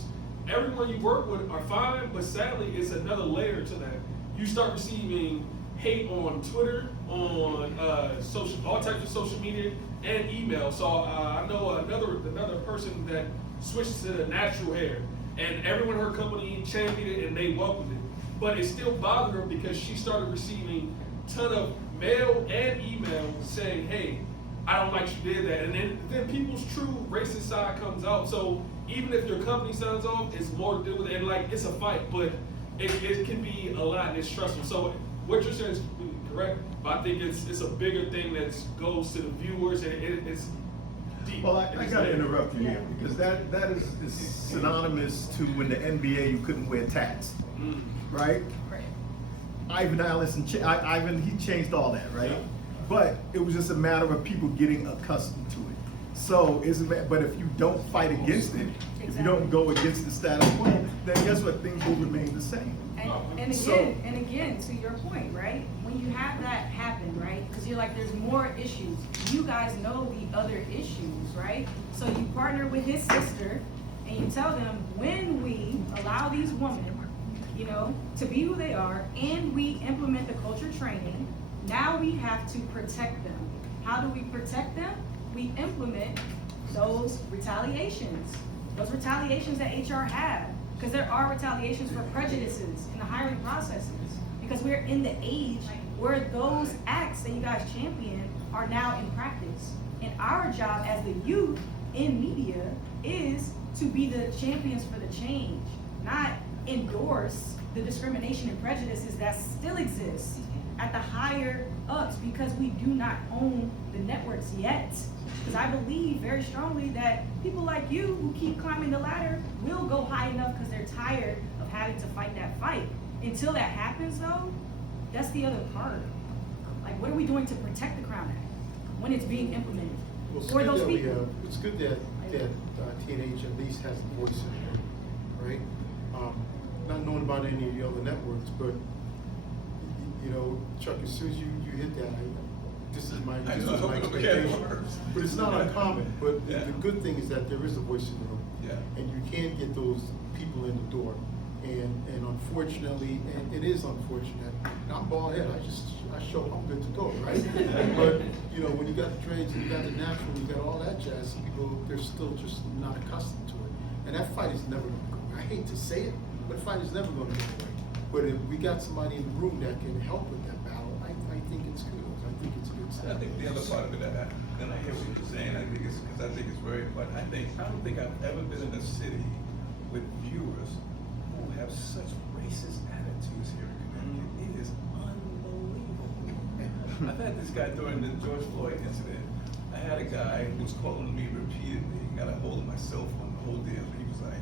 everyone you work with are fine, but sadly, it's another layer to that. You start receiving hate on Twitter, on all types of social media, and email. So I know another person that switched to the natural hair, and everyone in her company championed it and they welcomed it. But it still bothered her because she started receiving a ton of mail and email saying, hey, I don't like you did that. And then people's true racist side comes out. So even if your company signs off, it's more to do with it. And like, it's a fight, but it can be a lot and it's stressful. So what you're saying is completely correct, but I think it's a bigger thing that goes to the viewers, and it's deep. Well, I gotta interrupt you here, because that is synonymous to when the NBA you couldn't wear tats, right? Right. Ivan Allison, Ivan, he changed all that, right? Yeah. But it was just a matter of people getting accustomed to it. So, but if you don't fight against it, if you don't go against the status quo, then guess what? Things will remain the same. And So- again, to your point, right? When you have that happen, right? Because you're like, there's more issues. You guys know the other issues, right? So you partner with his sister, and you tell them, when we allow these women, to be who they are, and we implement the culture training, now we have to protect them. How do we protect them? We implement those retaliations that HR have. Because there are retaliations for prejudices in the hiring processes. Because we're in the age where those acts that you guys champion are now in practice. And our job as the youth in media is to be the champions for the change, not endorse the discrimination and prejudices that still exist at the higher ups, because we do not own the networks yet. Because I believe very strongly that people like you who keep climbing the ladder will go high enough because they're tired of having to fight that fight. Until that happens though, that's the other part. Like, what are we doing to protect the Crown Act when it's being implemented? Well, it's For good those that people. it's good that TNH at least has a voice in it, right? Not knowing about any of the other networks, but Chuck, as soon as you hit that, this is my expectation. But it's not uncommon. But Yeah. the good thing is that there is a voice in the room, Yeah. and you can get those people in the door. And unfortunately, and it is unfortunate. And I'm bald head. I show I'm good to go, right? But when you got the trades and you got the natural, you got all that jazz, people they're still just not accustomed to it. And that fight is never going to go away. I hate to say it, but the fight is never going to go away. But if we got somebody in the room that can help with that battle, I think it's good. I think it's a good I step. think the other part of it, and I hear what you're saying, I think it's very important. I don't think I've ever been in a city with viewers who have such racist attitudes here in Connecticut. It is I've had this guy during the George Floyd incident. I had a guy who was calling me repeatedly, got a hold of my cell phone the whole deal. He was like,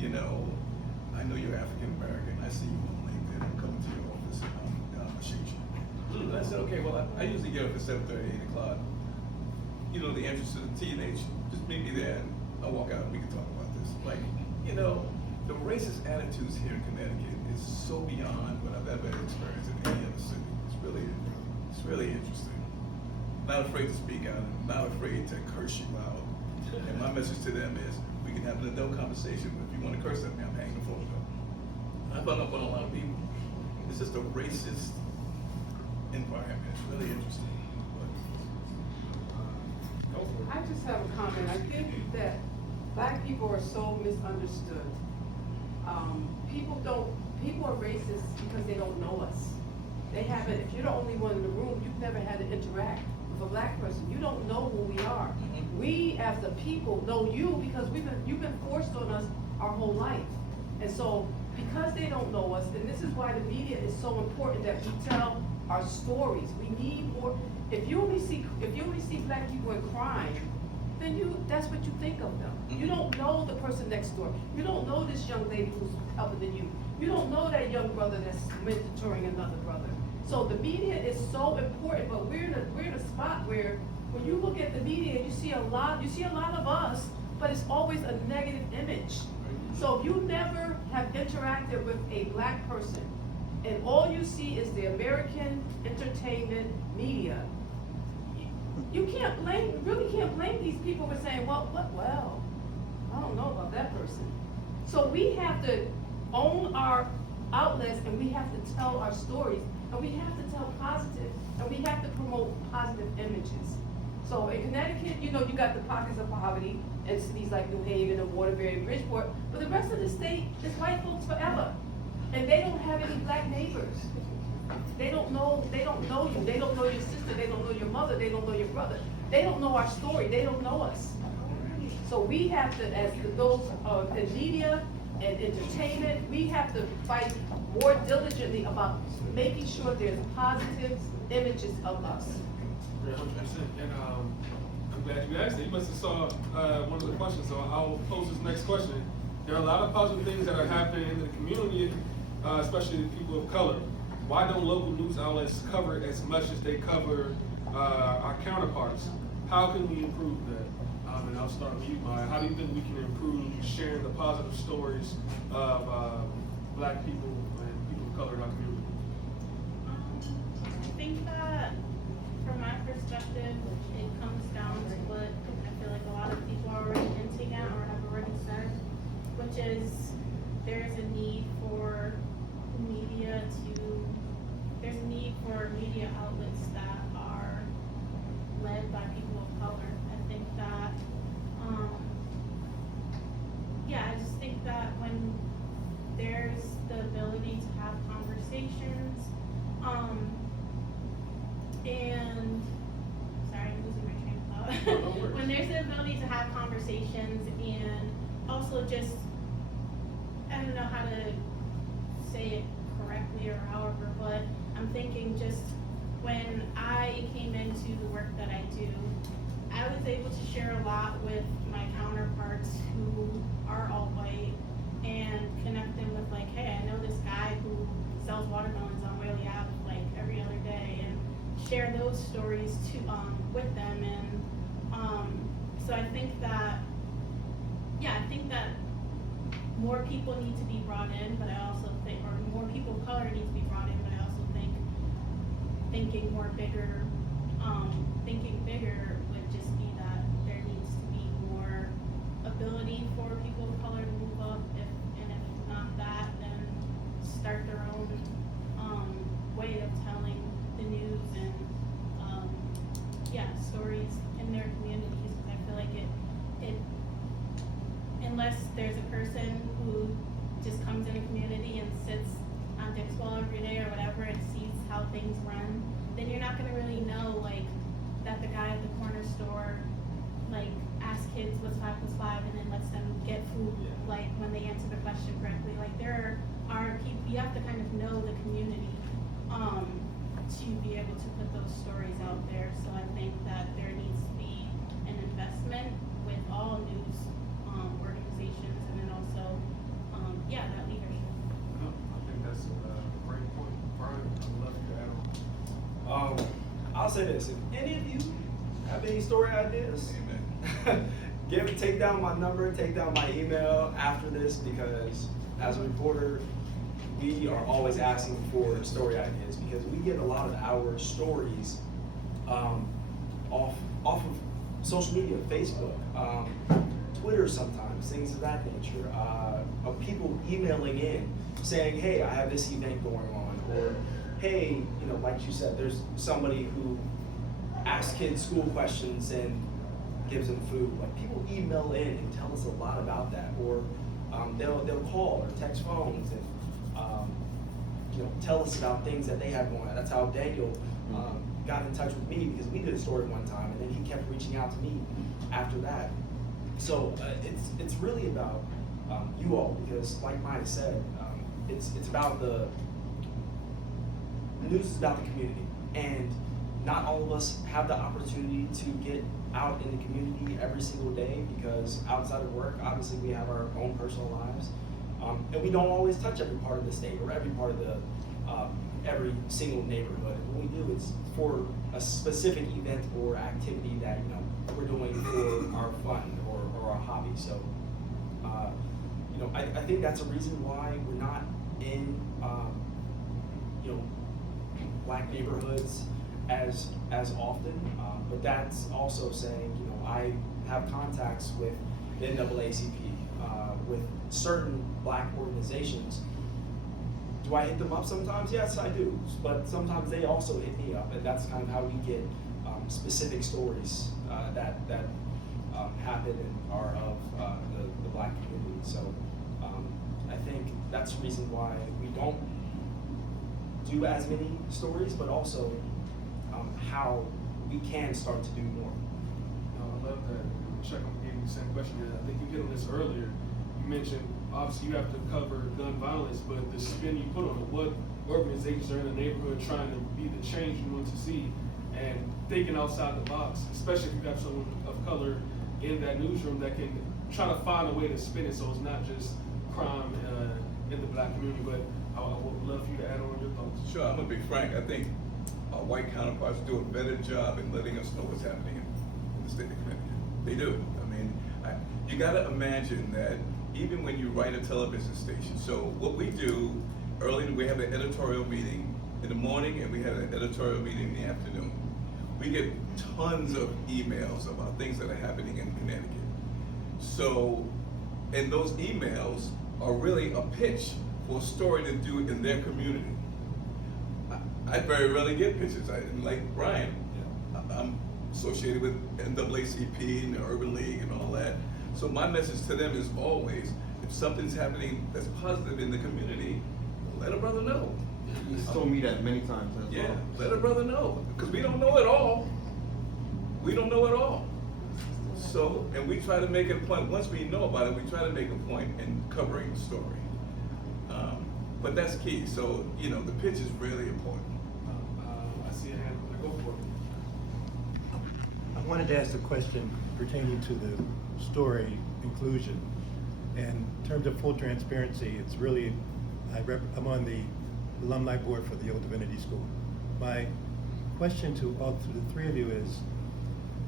you know, I know you're African American. I see you on LinkedIn. I'm coming to your office and I'm gonna shoot you. And I said, okay, well, I usually get up at 7:30, 8 o'clock. You know, the entrance to the TNH, just meet me there and I'll walk out and we can talk about this. Like, you know, the racist attitudes here in Connecticut is so beyond what I've ever experienced in any other city. It's really interesting. Not afraid to speak out, not afraid to curse you out. And my message to them is, we can have an adult conversation, but if you want to curse at me, I'm hanging the phone up. I've hung up on a lot of people. It's just a racist environment. It's really interesting. I just have a comment. I think that black people are so misunderstood. People are racist because they don't know us. They haven't, if you're the only one in the room, you've never had to interact with a black person. You don't know who we are. We as the people know you because you've been forced on us our whole life. And so because they don't know us, and this is why the media is so important that we tell our stories. We need more. If you only see black people in crime, then that's what you think of them. You don't know the person next door. You don't know this young lady who's other than you. You don't know that young brother that's mentoring another brother. So the media is so important, but we're in a spot where when you look at the media, you see a lot of us, but it's always a negative image. So if you never have interacted with a black person, and all you see is the American entertainment media, you really can't blame these people for saying, well, I don't know about that person. So we have to own our outlets and we have to tell our stories and we have to tell positive and we have to promote positive images. So in Connecticut, you got the pockets of poverty in cities like New Haven and Waterbury and Bridgeport, but the rest of the state is white folks forever. And they don't have any black neighbors. They don't know you. They don't know your sister. They don't know your mother. They don't know your brother. They don't know our story. They don't know us. So we have to, as those in media and entertainment, we have to fight more diligently about making sure there's positive images of us. 100%. And I'm glad you asked it. You must have saw one of the questions, so I'll pose this next question. There are a lot of positive things that are happening in the community, especially the people of color. Why don't local news outlets cover it as much as they cover our counterparts? How can we improve that? And I'll start with you, Maya. How do you think we can improve sharing the positive stories of black people and people of color in our community? I think that from my perspective, it comes down to what I feel like a lot of people are already hinting at or have already said, which is there's a need for media outlets that are led by people of color. I think that, I just think that when there's the ability to have conversations, and sorry, I'm losing my train of thought. When there's the ability to have conversations and also just, I don't know how to say it correctly or however, but I'm thinking just when I came into the work that I do, I was able to share a lot with my counterparts who are all white and connect them with like, hey, I know this guy who sells watermelons on Whaley Ave like every other day, and share those stories to with them. And so I think that more people need to be brought in, but I also think, or more people of color need to be brought in, but I also think thinking bigger would just be that there needs to be more ability for people of color to move up, and if not that, then start their own way of telling the news and stories in their communities, because I feel like it unless there's a person who just comes in a community and sits on Dixwell every day or whatever and sees how things run, then you're not gonna really know like that the guy at the corner store like asks kids what's 5 + 5 and then lets them get food like when they answer the question correctly. Like there are people, you have to kind of know the community to be able to put those stories I'll say this, if any of you have any story ideas, take down my number, take down my email after this, because as a reporter, we are always asking for story ideas, because we get a lot of our stories off of social media, Facebook, Twitter sometimes, things of that nature, of people emailing in saying, hey, I have this event going on, or hey, you know, like you said, there's somebody who asks kids school questions and gives them food. Like, people email in and tell us a lot about that, or they'll call or text phones and you know, tell us about things that they have going on. That's how Daniel got in touch with me, because we did a story one time, and then he kept reaching out to me after that. So it's really about you all, because like Maya said, it's about the news is about the community, and not all of us have the opportunity to get out in the community every single day, because outside of work, obviously we have our own personal lives, and we don't always touch every part of the state or every part of the every single neighborhood. And when we do, it's for a specific event or activity that, you know, we're doing for our fun or our hobby. So, you know, I think that's a reason why we're not in, you know, black neighborhoods as often. But that's also saying, you know, I have contacts with the NAACP, with certain black organizations. Do I hit them up sometimes? Yes, I do. But sometimes they also hit me up, and that's kind of how we get specific stories that happen and are of the black community. So I think that's the reason why we don't do as many stories, but also how we can start to do more. I love that. Chuck, I'm giving you the same question. I think you hit on this earlier. You mentioned, obviously, you have to cover gun violence, but the spin you put on it, what organizations are in the neighborhood trying to be the change you want to see, and thinking outside the box, especially if you have someone of color in that newsroom that can try to find a way to spin it so it's not just crime in the black community. But I would love for you to add on your thoughts. Sure, I'm gonna be frank. I think our white counterparts do a better job in letting us know what's happening in the state of Connecticut. They do. I mean, you gotta imagine that even when you write a television station. So what we do, early, we have an editorial meeting in the morning, and we have an editorial meeting in the afternoon. We get tons of emails about things that are happening in Connecticut. So, and those emails are really a pitch for a story to do in their community. I very rarely get pitches. Like Brian, I'm associated with NAACP and the Urban League and all that. So my message to them is always, if something's happening that's positive in the community, let a brother know. He's told me that many times as Yeah, well. let a brother know, because we don't know it all. We don't know it all. So, and we try to make a point, once we know about it, we try to make a point in covering the story. But that's key. So, you know, the pitch is really important. I see a hand. Go for it. I wanted to ask a question pertaining to the story inclusion. And in terms of full transparency, it's really, I'm on the alumni board for the Old Divinity School. My question to the three of you is,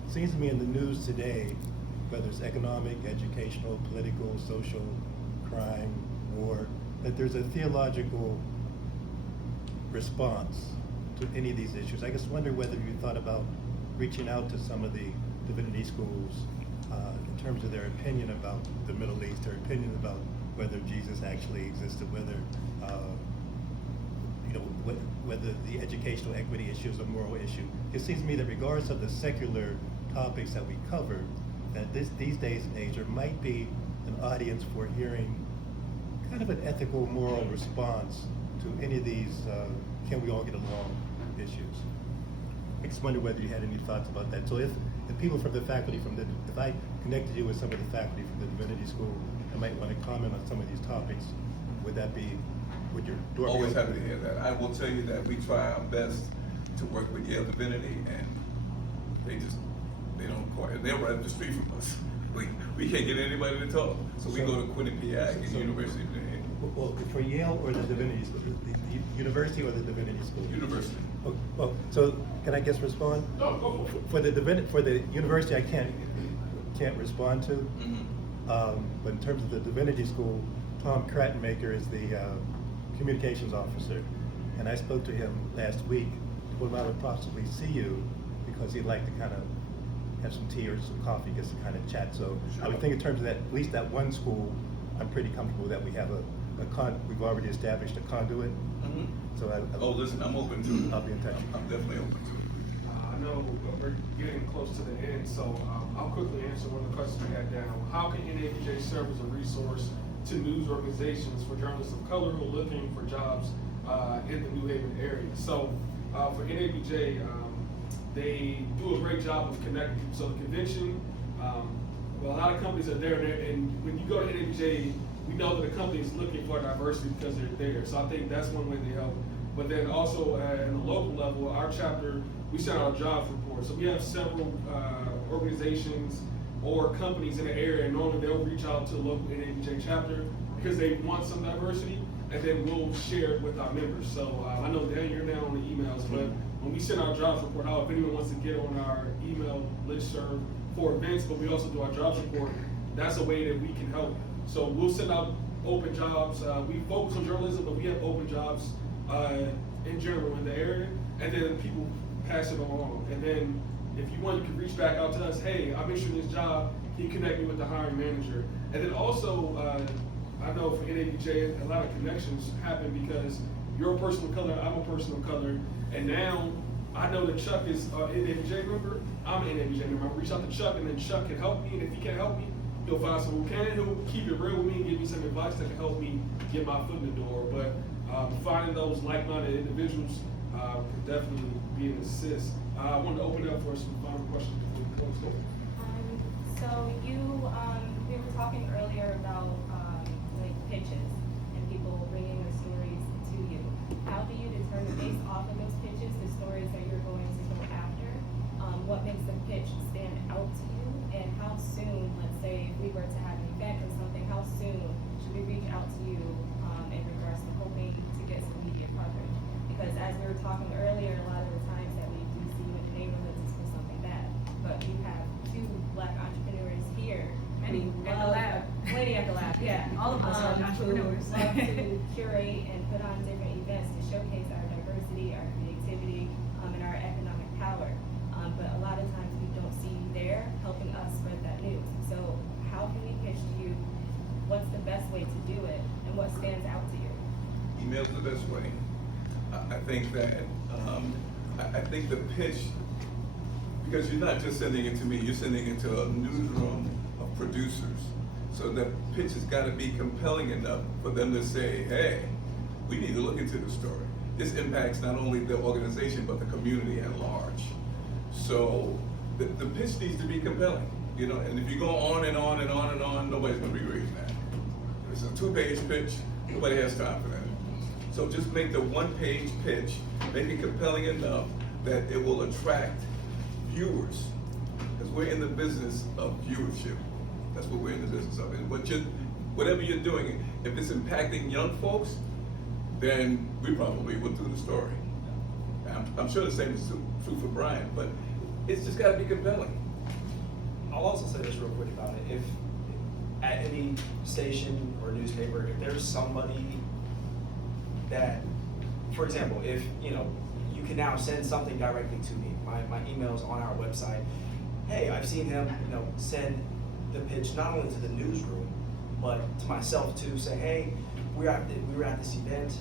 it seems to me in the news today, whether it's economic, educational, political, social, crime, war, that there's a theological response to any of these issues. I just wonder whether you thought about reaching out to some of the divinity schools in terms of their opinion about the Middle East, their opinion about whether Jesus actually existed, whether whether the educational equity issue is a moral issue. It seems to me that regardless of the secular topics that we cover, that these days and age, there might be an audience for hearing kind of an ethical, moral response to any of these can we all get along issues. I just wonder whether you had any thoughts about that. So if the people from the faculty, if I connected you with some of the faculty from the Divinity School, I might want to comment on some of these topics, would your door be Always open? happy to hear that. I will tell you that we try our best to work with Yale Divinity, and they're right up the street from us. We can't get anybody to talk. So we go to Quinnipiac and University of New Haven. Well, for Yale or the Divinity School, the university or the Divinity School? University. Oh, well, so can I just respond? No, go for it. For the university, I can't respond to. Mhm. But in terms of the Divinity School, Tom Krattenmaker is the communications officer. And I spoke to him last week, told him I would possibly see you because he'd like to kind of have some tea or some coffee, just to kind of chat. So I would think in terms of that, at least that one school, I'm pretty comfortable that we have we've already established a conduit. Mhm. So Oh, listen, I'm open to it. I'll be in touch. I'm definitely open to it. I know we're getting close to the end, so I'll quickly answer one of the questions we had down. How can NABJ serve as a resource to news organizations for journalists of color who are looking for jobs in the New Haven area? So for NABJ, they do a great job of connecting people. So the convention, well, a lot of companies are there, and when you go to NABJ, we know that the company is looking for diversity because they're there. So I think that's one way they help. But then also at the local level, our chapter, we send out jobs reports. So we have several organizations or companies in the area, and normally they'll reach out to the local NABJ chapter because they want some diversity, and then we'll share it with our members. So I know Dan, you're now on the emails, but when we send our jobs report out, if anyone wants to get on our email listserv for events, but we also do our jobs report, that's a way that we can help. So we'll send out open jobs. We focus on journalism, but we have open jobs in general in the area, and then people pass it along. And then if you want, you can reach back out to us. Hey, I'm interested in this job. Can you connect me with the hiring manager? And then also, I know for NABJ, a lot of connections happen because you're a person of color, I'm a person of color, and now I know that Chuck is an NABJ member. I'm an NABJ member. I reach out to Chuck, and then Chuck can help me. And if he can't help me, he'll find someone who can. He'll keep it real with me and give me some advice that can help me get my foot in the door. But finding those like-minded individuals could definitely be an assist. I wanted to open it up for some final questions before we close. So we were talking earlier about like pitches and people bringing their stories to you. How do you determine based off of those pitches the stories that you're going to go after? What makes the pitch stand out to you? And how soon, let's say, if we were to have an event or something, how soon should we reach out to you in regards to hoping to get some media coverage? Because as we were talking earlier, a lot of the times that we do see in the neighborhoods is for something bad. But you have two Black entrepreneurs here. Many at the lab. Plenty at the lab, yeah. All of us are Who entrepreneurs. love to curate and put on different events to showcase our diversity, our creativity, and our economic power. But a lot of times we don't see you there helping us spread that news. So how can we pitch to you? What's the best way to do it? And what stands out to you? Email's the best way. I think that, I think the pitch, because you're not just sending it to me, you're sending it to a newsroom of producers. So the pitch has got to be compelling enough for them to say, hey, we need to look into the story. This impacts not only the organization, but the community at large. So the pitch needs to be compelling, you know, and if you go on and on and on and on, nobody's gonna be reading that. If it's a 2-page pitch, nobody has time for that. So just make the 1-page pitch, make it compelling enough that it will attract viewers. Because we're in the business of viewership. That's what we're in the business of. And whatever you're doing, if it's impacting young folks, then we probably will do the story. I'm sure the same is true for Brian, but it's just got to be compelling. I'll also say this real quick about it. If at any station or newspaper, if there's somebody that, for example, if you can now send something directly to me. My email's on our website. Hey, I've seen him, send the pitch not only to the newsroom, but to myself too. Say, hey, we were at this event.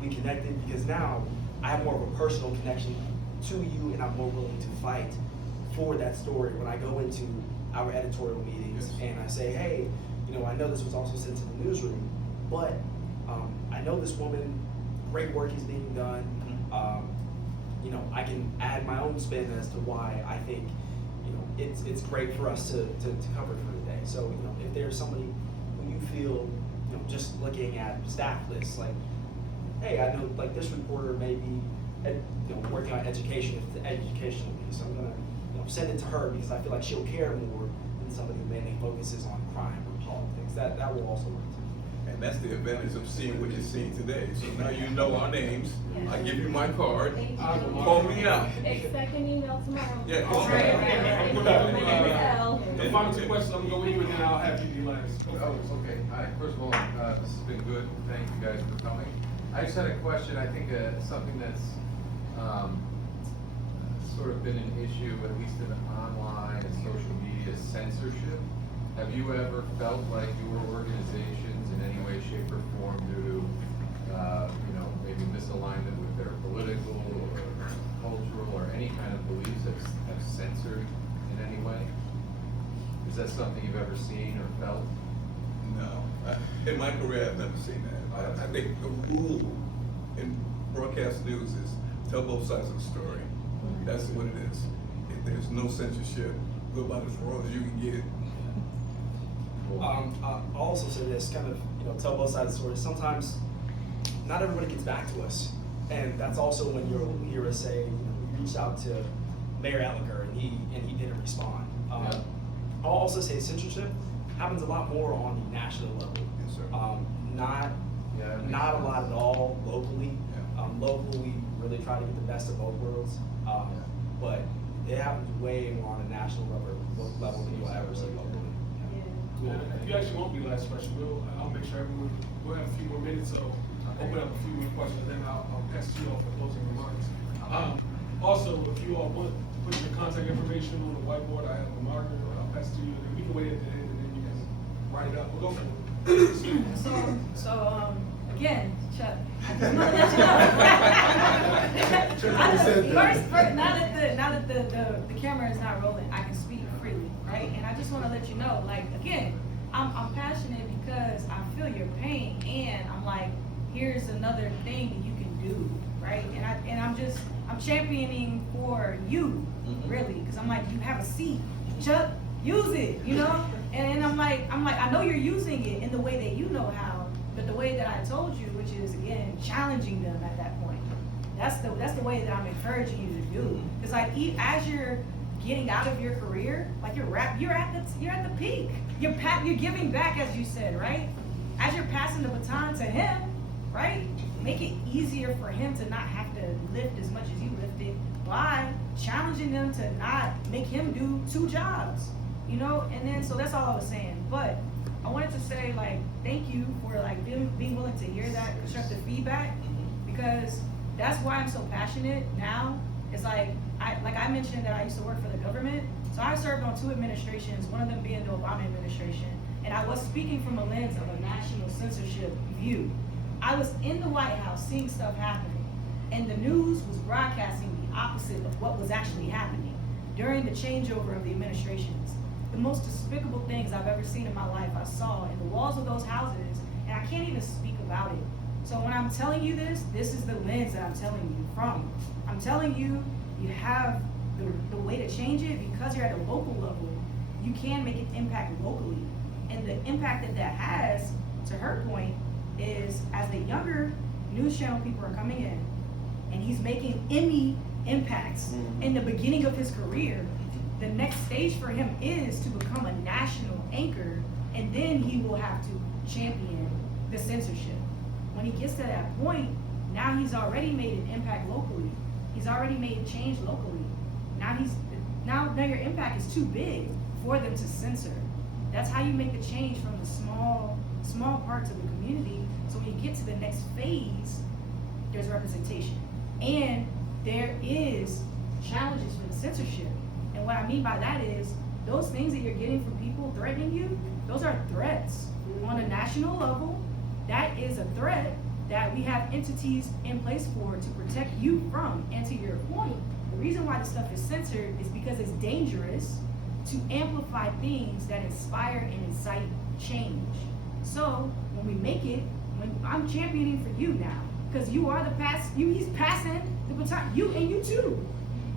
We connected because now I have more of a personal connection to you, and I'm more willing to fight for that story when I go into our editorial meetings and I say, hey, I know this was also sent to the newsroom, but I know this woman, great work is being done. I can add my own spin as to why I think, it's great for us to cover for today. So, if there's somebody who you feel, just looking at staff lists, like, hey, I know like this reporter may be, working on education, if it's an educational piece, so I'm gonna, send it to her because I feel like she'll care more than somebody who mainly focuses on crime or politics. That will also work too. And that's the advantage of seeing what you're seeing today. So now you know our names. I give you my card. Thank you. Call me out. Expect an email tomorrow. Yeah, All call right, me I'm out. gonna do, the final two questions, I'm gonna go with you, and then I'll have you do last. Oh, okay. Hi, first of all, this has been good. Thank you guys for coming. I just had a question. I think something that's sort of been an issue, at least in the online and social media, censorship. Have you ever felt like your organizations in any way, shape, or form due to, maybe misalignment with their political or cultural or any kind of beliefs have censored in any way? Is that something you've ever seen or felt? No, in my career, I've never seen that. I think the rule in broadcast news is tell both sides of the story. That's what it is. If there's no censorship, go about as raw as you can get. I'll also say this, kind of, tell both sides of the story. Sometimes, not everybody gets back to us. And that's also when you'll hear us say, we reached out to Mayor Allinger and he didn't respond. I'll also say censorship happens a lot more on the national level. Yes, sir. Not a lot at all locally. Locally, we really try to get the best of both worlds. But it happens way more on a national level than you'll ever see locally. Yeah, if you actually won't be last question, I'll make sure we'll have a few more minutes, so open up a few more questions, then I'll pass to you all for closing remarks. Also, if you all want to put your contact information on the whiteboard, I have a marker, I'll pass it to you, and we can wait at the end, and then you can write it up. We'll go for it. So, again, Chuck, I just want to let you know. First, now that the camera is not rolling, I can speak freely, right? And I just want to let you know, like, again, I'm passionate because I feel your pain, and I'm like, here's another thing that you can do, right? And I'm championing for you, really, because I'm like, you have a seat, Chuck, use it, And I'm like, I know you're using it in the way that you know how, but the way that I told you, which is again challenging them at that point. That's the way that I'm encouraging you to do. Because like as you're getting out of your career, like you're at the peak. You're giving back, as you said, right? As you're passing the baton to him, right? Make it easier for him to not have to lift as much as you lifted by challenging them to not make him do 2 jobs. And then so that's all I was saying. But I wanted to say, like, thank you for like being willing to hear that constructive feedback, because that's why I'm so passionate now. It's like I mentioned that I used to work for the government, so I served on 2 administrations, one of them being the Obama administration, and I was speaking from a lens of a national censorship view. I was in the White House seeing stuff happening, and the news was broadcasting the opposite of what was actually happening during the changeover of the administrations. The most despicable things I've ever seen in my life I saw in the walls of those houses, and I can't even speak about it. So when I'm telling you this is the lens that I'm telling you from. I'm telling you, you have the way to change it because you're at a local level. You can make an impact locally. And the impact that has, to her point, is as the younger news channel people are coming in, and he's making Emmy impacts in the beginning of his career, the next stage for him is to become a national anchor, and then he will have to champion the censorship. When he gets to that point, now he's already made an impact locally. He's already made change locally. Now your impact is too big for them to censor. That's how you make the change from the small parts of the community. So when you get to the next phase, there's representation. And there is challenges for the censorship. And what I mean by that is, those things that you're getting from people threatening you, those are threats. On a national level, that is a threat that we have entities in place for to protect you from. And to your point, the reason why this stuff is censored is because it's dangerous to amplify things that inspire and incite change. So when we make it, when I'm championing for you now, because you are he's passing the baton, you too.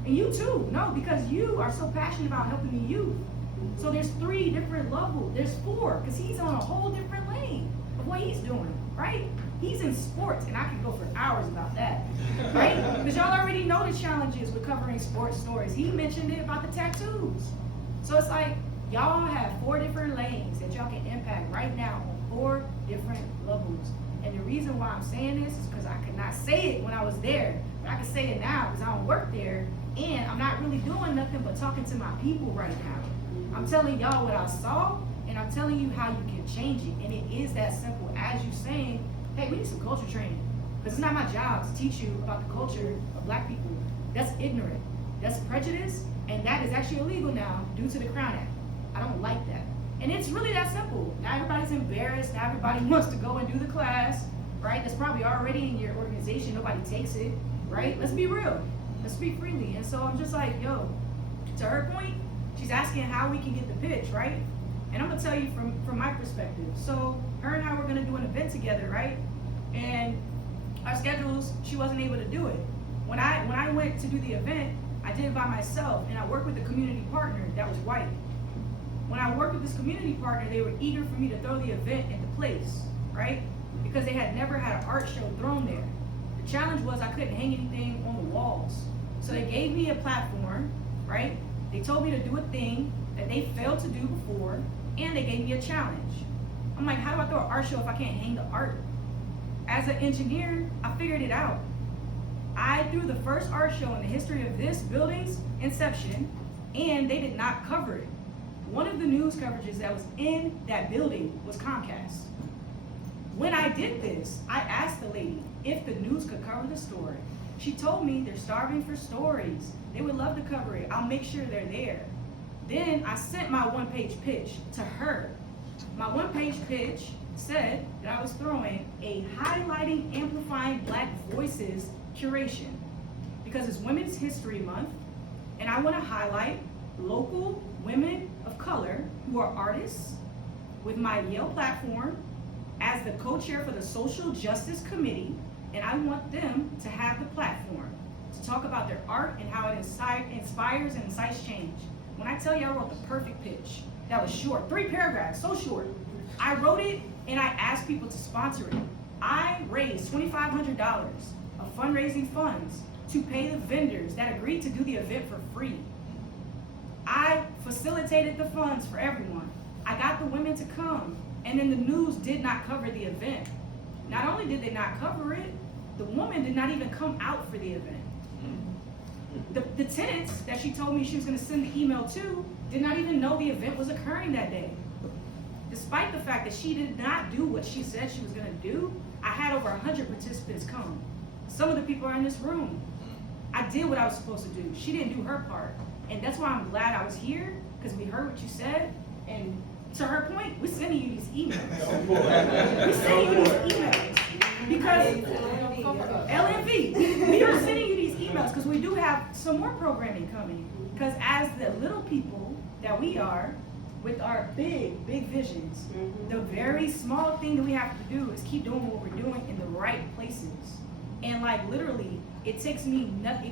And you too, no, because you are so passionate about helping the youth. So there's 3 different levels, there's 4, because he's on a whole different lane of what he's doing, right? He's in sports, and I could go for hours about that, right? Because y'all already know the challenges with covering sports stories. He mentioned it about the tattoos. So it's like, y'all have 4 different lanes that y'all can impact right now on 4 different levels. And the reason why I'm saying this is because I could not say it when I was there, but I can say it now because I don't work there, and I'm not really doing nothing but talking to my people right now. I'm telling y'all what I saw, and I'm telling you how you can change it. And it is that simple as you saying, hey, we need some culture training. Because it's not my job to teach you about the culture of black people. That's ignorant. That's prejudice, and that is actually illegal now due to the Crown Act. I don't like that. And it's really that simple. Now everybody's embarrassed. Now everybody wants to go and do the class, right? That's probably already in your organization. Nobody takes it, right? Let's be real. Let's speak freely. And so I'm just like, yo, to her point, she's asking how we can get the pitch, right? And I'm gonna tell you from my perspective. So her and I were gonna do an event together, right? And our schedules, she wasn't able to do it. When I went to do the event, I did it by myself, and I worked with a community partner that was white. When I worked with this community partner, they were eager for me to throw the event into place, right? Because they had never had an art show thrown there. The challenge was I couldn't hang anything on the walls. So they gave me a platform, right? They told me to do a thing that they failed to do before, and they gave me a challenge. I'm like, how do I throw an art show if I can't hang the art? As an engineer, I figured it out. I threw the first art show in the history of this building's inception, and they did not cover it. One of the news coverages that was in that building was Comcast. When I did this, I asked the lady if the news could cover the story. She told me they're starving for stories. They would love to cover it. I'll make sure they're there. Then I sent my one-page pitch to her. My one-page pitch said that I was throwing a highlighting, amplifying black voices curation because it's Women's History Month, and I want to highlight local women of color who are artists with my Yale platform as the co-chair for the Social Justice Committee, and I want them to have the platform to talk about their art and how it inspires and incites change. When I tell you I wrote the perfect pitch, that was short, 3 paragraphs, so short. I wrote it and I asked people to sponsor it. I raised $2,500 of fundraising funds to pay the vendors that agreed to do the event for free. I facilitated the funds for everyone. I got the women to come, and then the news did not cover the event. Not only did they not cover it, the woman did not even come out for the event. The tenants that she told me she was gonna send the email to did not even know the event was occurring that day. Despite the fact that she did not do what she said she was gonna do, I had over 100 participants come. Some of the people are in this room. I did what I was supposed to do. She didn't do her part. And that's why I'm glad I was here, because we heard what you said, and to her point, we're sending you these emails. We're sending you these emails. Because LMV, we are sending you these emails because we do have some more programming coming. Because as the little people that we are, with our big visions, the very small thing that we have to do is keep doing what we're doing in the right places. And like literally, it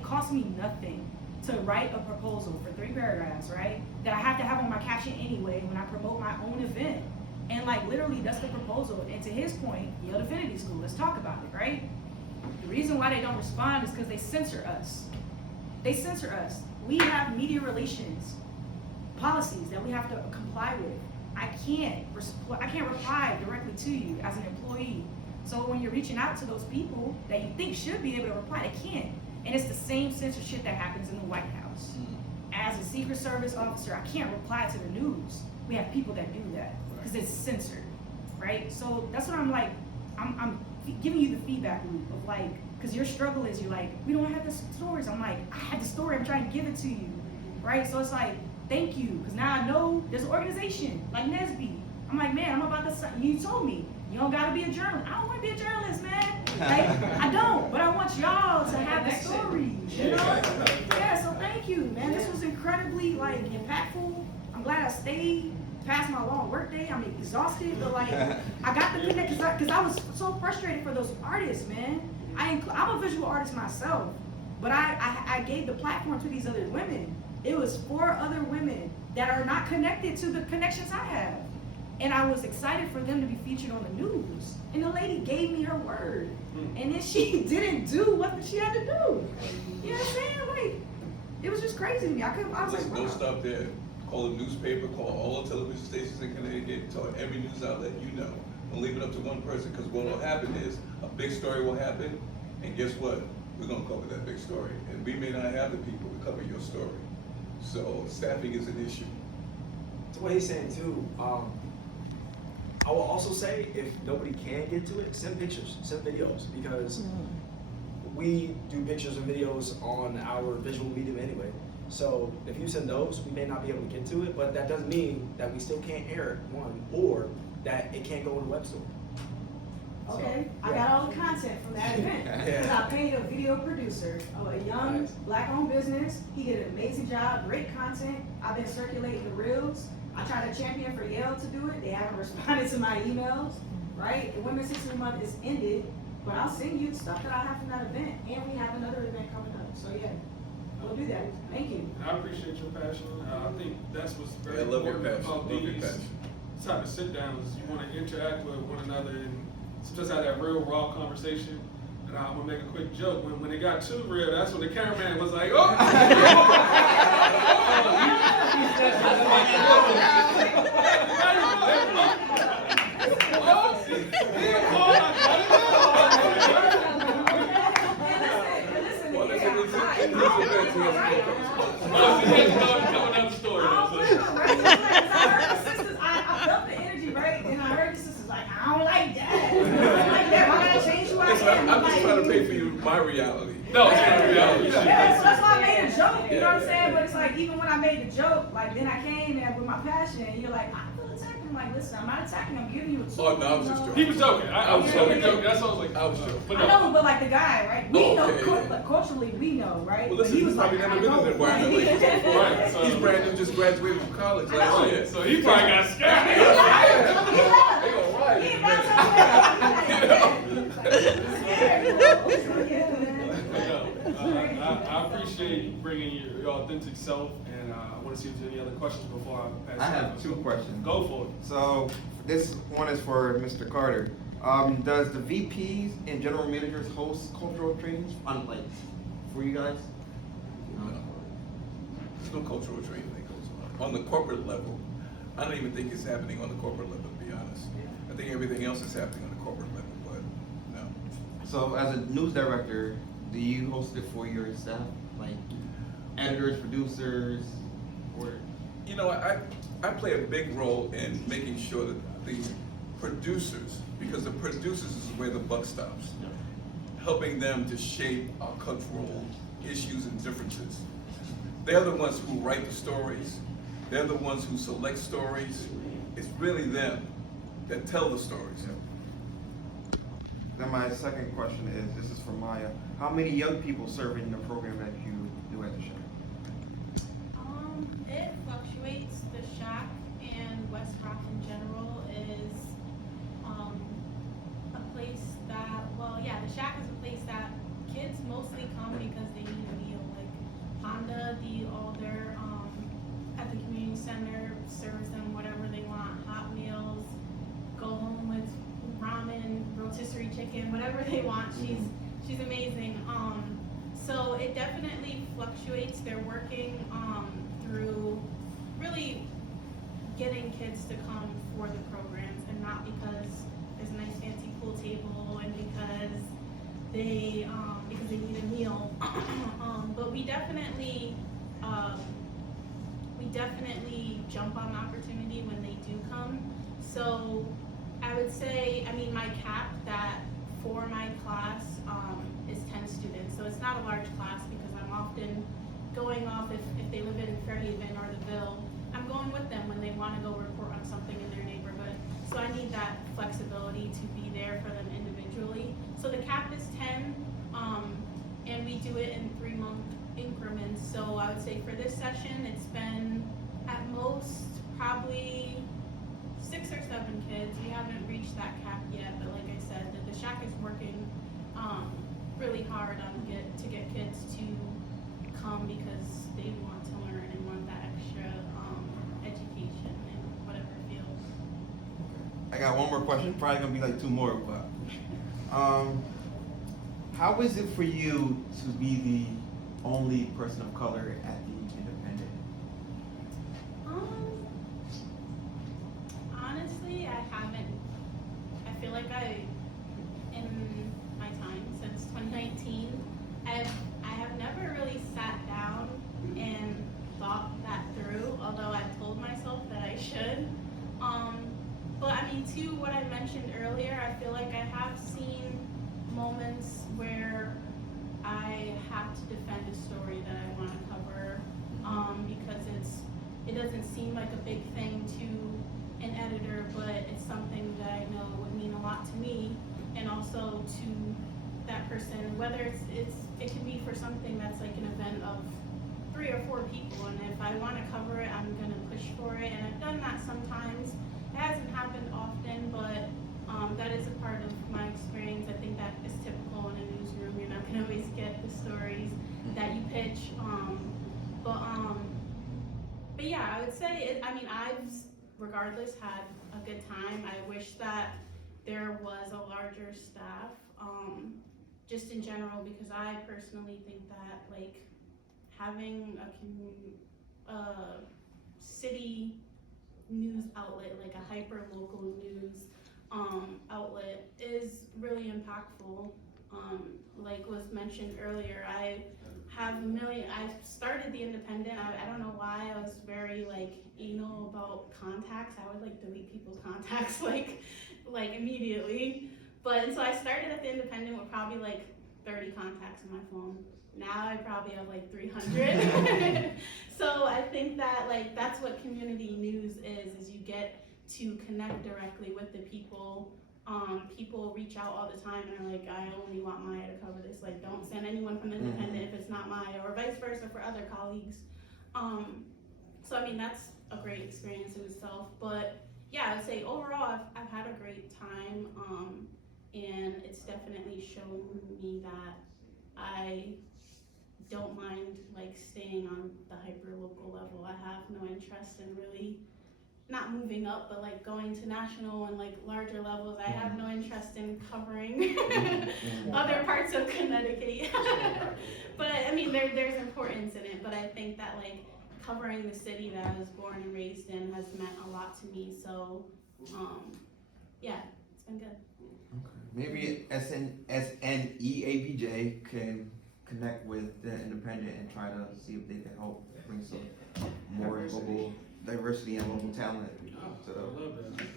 costs me nothing to write a proposal for 3 paragraphs, right? That I have to have on my caption anyway when I promote my own event. And like literally, that's the proposal. And to his point, Yale Divinity School, let's talk about it, right? The reason why they don't respond is because they censor us. They censor us. We have media relations policies that we have to comply with. I can't reply directly to you as an employee. So when you're reaching out to those people that you think should be able to reply, they can't. And it's the same censorship that happens in the White House. As a Secret Service officer, I can't reply to the news. We have people that do that because it's censored, right? So that's what I'm like, I'm giving you the feedback loop of like, because your struggle is you're like, we don't have the stories. I'm like, I have the story, I'm trying to give it to you, right? So it's like, thank you, because now I know there's an organization like NSBE. I'm like, man, I'm about to, you told me, you don't gotta be a journalist. I don't wanna be a journalist, man. Like, I don't, but I want y'all to have the stories, you know? Yeah, so thank you, man. This was incredibly, like, impactful. I'm glad I stayed past my long work day. I'm exhausted, but like, I got the connect, because I was so frustrated for those artists, man. I'm a visual artist myself, but I gave the platform to these other women. It was 4 other women that are not connected to the connections I have. And I was excited for them to be featured on the news. And the lady gave me her word. And then she didn't do what she had to do. You know what I'm saying? Like, it was just crazy to me. I was like, Don't stop there. Call the newspaper, call all the television stations in Connecticut, tell every news outlet you know. Don't leave it up to one person, because what will happen is, a big story will happen, and guess what? We're gonna cover that big story, and we may not have the people to cover your story. So staffing is an issue. To what he's saying too, I will also say, if nobody can get to it, send pictures, send videos, because we do pictures and videos on our visual medium anyway. So if you send those, we may not be able to get to it, but that doesn't mean that we still can't air it, one, or that it can't go in the web store. Okay, So, I got all the content from that event. Yeah. Cause I paid a video producer of a young, Nice. black-owned business. He did an amazing job, great content. I've been circulating the reels. I tried to champion for Yale to do it. They haven't responded to my emails, right? The Women's History Month is ended, but I'll send you the stuff that I have from that event. And we have another event coming up, so yeah, we'll do that. Thank you. And I appreciate your passion. I think that's what's very I love your important passion. about Love your these passion. type of sit downs. You want to interact with one another and just have that real raw conversation. And I'm gonna make a quick joke. When it got too real, that's when the cameraman was like, "Oh." I felt the energy, right? And I heard the sisters like, I don't like that. I don't like that. Why gotta change who I Listen, am? I'm just trying to pay for you my reality. No, it's not reality. Yeah, so that's why I made a joke, you know what I'm Yeah. saying? But it's like, even when I made the joke, like, then I came there with my passion, and you're like, I feel attacked. I'm like, listen, I'm not attacking, I'm giving you a tool. Oh, no, I was just you know? He was joking. I was Yeah. joking. That's what I was like. I was joking. But I no. know, but like the guy, right? We Oh, know, okay, yeah. like, culturally, we know, right? Well, But listen, he was he's like, probably never I been in know. an environment like this before. Right, so- He's brand new, just graduated from college last year. So he probably got scared. They gonna riot in a I appreciate you bringing your authentic self, and I want to see if there's any other questions before I pass. I it have on. two questions. Go for it. So this one is for Mr. Carter. Does the VPs and general managers host cultural trainings on like for you guys? No. There's no cultural training that goes on. On the corporate level, I don't even think it's happening on the corporate level, to be honest. I think everything else is happening on the corporate level, but no. So as a news director, do you host it for your staff, like editors, producers, or? You know, I play a big role in making sure that the producers, because the producers is where the buck stops, helping them to shape our cultural issues and differences. They're the ones who write the stories. They're the ones who select stories. It's really them that tell the stories. Then my second question is, this is for Maya. How many young people serve in the program that you do at the show? It fluctuates. The Shack and West Rock in general is a place that, well, yeah, the Shack is a place that kids mostly come because they need a meal. Like Honda, all their at the community center serves them whatever they want, hot meals, go home with ramen, rotisserie chicken, whatever they want. She's amazing. So it definitely fluctuates. They're working through really getting kids to come for the programs, and not because there's a nice fancy pool table and because they need a meal. But we definitely jump on the opportunity when they do come. So I would say, my cap that for my class is 10 students. So it's not a large class because I'm often going off if they live in Fairhaven or the Ville. I'm going with them when they want to go report on something in their neighborhood. So I need that flexibility to be there for them individually. So the cap is 10, and we do it in 3-month increments. So I would say for this session, it's been at most probably 6 or 7 kids. We haven't reached that cap yet, but like I said, the Shack is working really hard on to get kids to come because they want to learn and want that extra education in whatever field. I got one more question, probably gonna be like 2 more, but how is it for you to be the only person of color at the Independent? Honestly, I mentioned earlier, I feel like I have seen moments where I have to defend a story that I want to cover, because it doesn't seem like a big thing to an editor, but it's something that I know would mean a lot to me, and also to that person, whether it can be for something that's like an event of 3 or 4 people, and if I want to cover it, I'm gonna push for it, and I've done that sometimes. It hasn't happened often, but that is a part of my experience. I think that is typical in a newsroom. You're not gonna always get the stories that you pitch, but yeah, I would say I've regardless had a good time. I wish that there was a larger staff, just in general, because I personally think that like having a city news outlet, like a hyper local news outlet, is really impactful. Like was mentioned earlier, I started the Independent. I don't know why I was very like anal about contacts. I would like delete people's contacts like immediately. But so I started at the Independent with probably like 30 contacts on my phone. Now I probably have like 300. So I think that like that's what community news is you get to connect directly with the people. People reach out all the time and are like, I only want Maya to cover this. Like, don't send anyone from Independent if it's not Maya, or vice versa for other colleagues. So I mean, that's a great experience in itself. But yeah, I would say overall, I've had a great time, and it's definitely shown me that I don't mind like staying on the hyper local level. I have no interest in really not moving up, but like going to national and like larger levels. I have no interest in covering other parts of Connecticut. But I mean, there's importance in it, but I think that like covering the city that I was born and raised in has meant a lot to me. So yeah, it's been good. Maybe SNEABJ can connect with the Independent and try to see if they can help bring some more local diversity and local talent. I love that.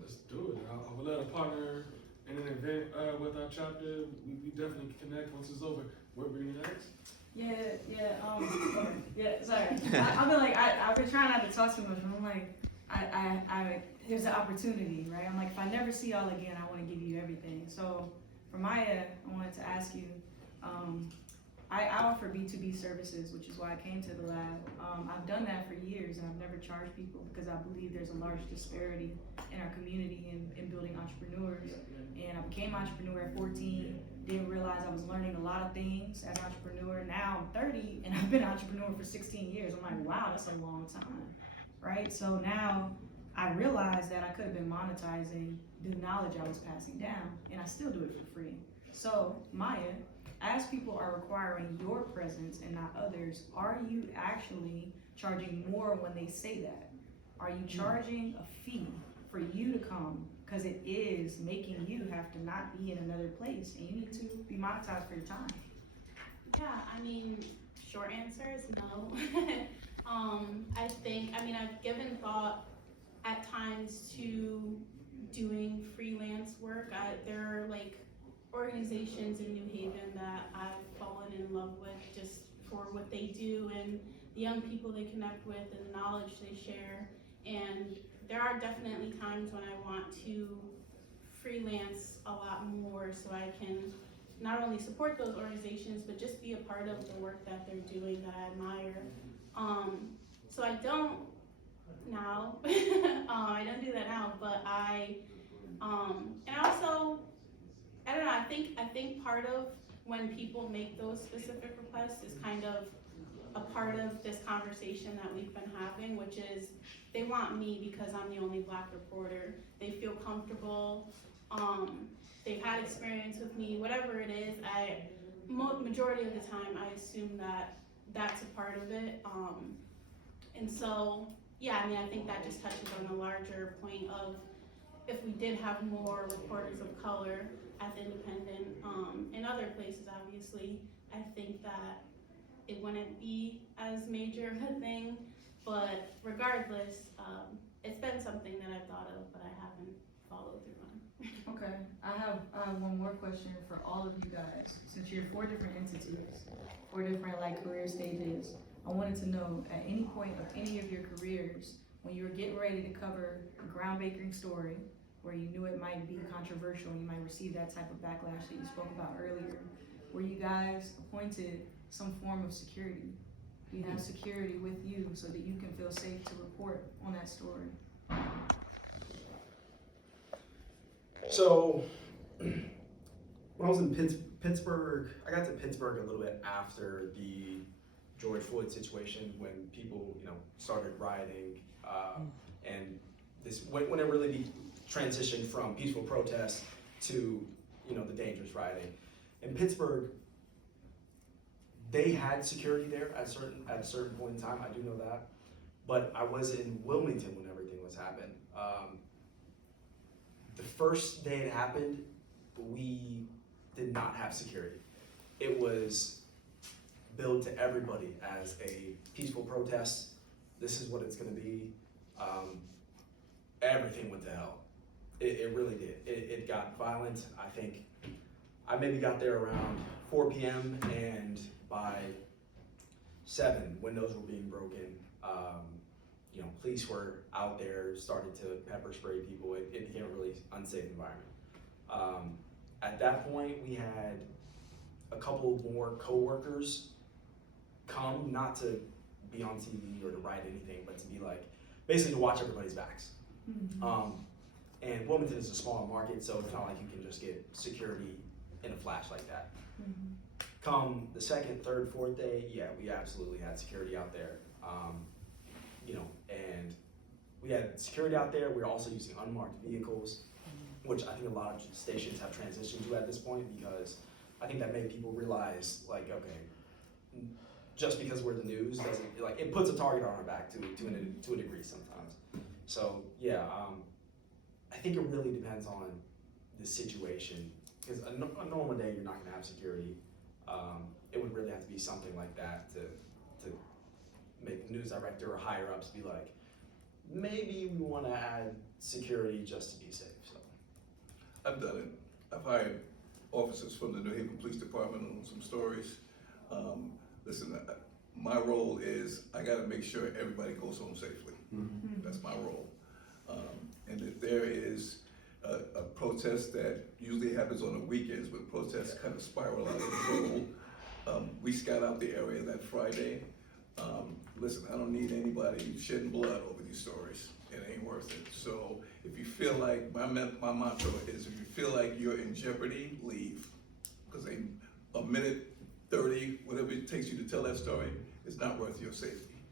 Let's do it. I would love to partner in an event with our chapter. We definitely can connect once it's over. What were you next? Sorry. I've been like, I've been trying not to talk too much, but I'm like, here's an opportunity, right? I'm like, if I never see y'all again, I want to give you everything. So for Maya, I wanted to ask you, I offer B2B services, which is why I came to the lab. I've done that for years, and I've never charged people because I believe there's a large disparity in our community in building entrepreneurs. And I became an entrepreneur at 14, didn't realize I was learning a lot of things as an entrepreneur. Now I'm 30, and I've been an entrepreneur for 16 years. I'm like, wow, that's a long time, right? So now I realized that I could have been monetizing the knowledge I was passing down, and I still do it for free. So Maya, as people are requiring your presence and not others, are you actually charging more when they say that? Are you charging a fee for you to come? Because it is making you have to not be in another place, and you need to be monetized for your time. Yeah, I mean, short answer is no. I've given thought at times to doing freelance work. There are like organizations in New Haven that I've fallen in love with just for what they do and the young people they connect with and the knowledge they share. And there are definitely times when I want to freelance a lot more so I can not only support those organizations, but just be a part of the work that they're doing that I admire. So I don't now, I don't do that now, but I don't know, I think part of when people make those specific requests is kind of a part of this conversation that we've been having, which is they want me because I'm the only Black reporter. They feel comfortable, they've had experience with me, whatever it is. Majority of the time I assume that that's a part of it. And so, yeah, I think that just touches on the larger point of if we did have more reporters of color at the Independent, in other places obviously, I think that it wouldn't be as major of a thing, but regardless, it's been something that I've thought of, but I haven't follow through on. Okay, I have one more question for all of you guys. Since you're 4 different entities, 4 different like career stages, I wanted to know at any point of any of your careers, when you were getting ready to cover a groundbreaking story, where you knew it might be controversial and you might receive that type of backlash that you spoke about earlier, were you guys appointed some form of security? Do you have security with you so that you can feel safe to report on that story? So, when I was in Pittsburgh, I got to Pittsburgh a little bit after the George Floyd situation, when people, started rioting, and this when it really transitioned from peaceful protests to, the dangerous rioting. In Pittsburgh, they had security there at a certain point in time. I do know that, but I was in Wilmington when everything was happening. The first day it happened, we did not have security. It was billed to everybody as a peaceful protest. This is what it's going to be. Everything went to hell. It really did. It got violent. I think I maybe got there around 4 p.m. and by 7, windows were being broken. Police were out there, started to pepper spray people. It became a really unsafe environment. At that point, we had a couple more coworkers come, not to be on TV or to write anything, but to be basically to watch everybody's backs. Mm-hmm. And Wilmington is a smaller market, so it's not like you can just get security in a flash like that. Mm-hmm. Come the 2nd, 3rd, 4th day, yeah, we absolutely had security out there. And we had security out there. We were also using unmarked vehicles, which I think a lot of stations have transitioned to at this point, because I think that made people realize, okay, just because we're the news doesn't, it puts a target on our back to a degree sometimes. So yeah, I think it really depends on the situation, because a normal day you're not gonna have security. It would really have to be something like that to make the news director or higher ups be like, maybe we want to add security just to be safe. So I've done it. I've hired officers from the New Haven Police Department on some stories. Listen, my role is I got to make sure everybody goes home safely. Mm-hmm. That's my role. And if there is a protest that usually happens on the weekends, when protests kind of spiral out of control, we scout out the area that Friday. Listen, I don't need anybody shedding blood over these stories. It ain't worth it. So if you feel like, my mantra is, if you feel like you're in jeopardy, leave. Because a minute 30, whatever it takes you to tell that story, is not worth your safety.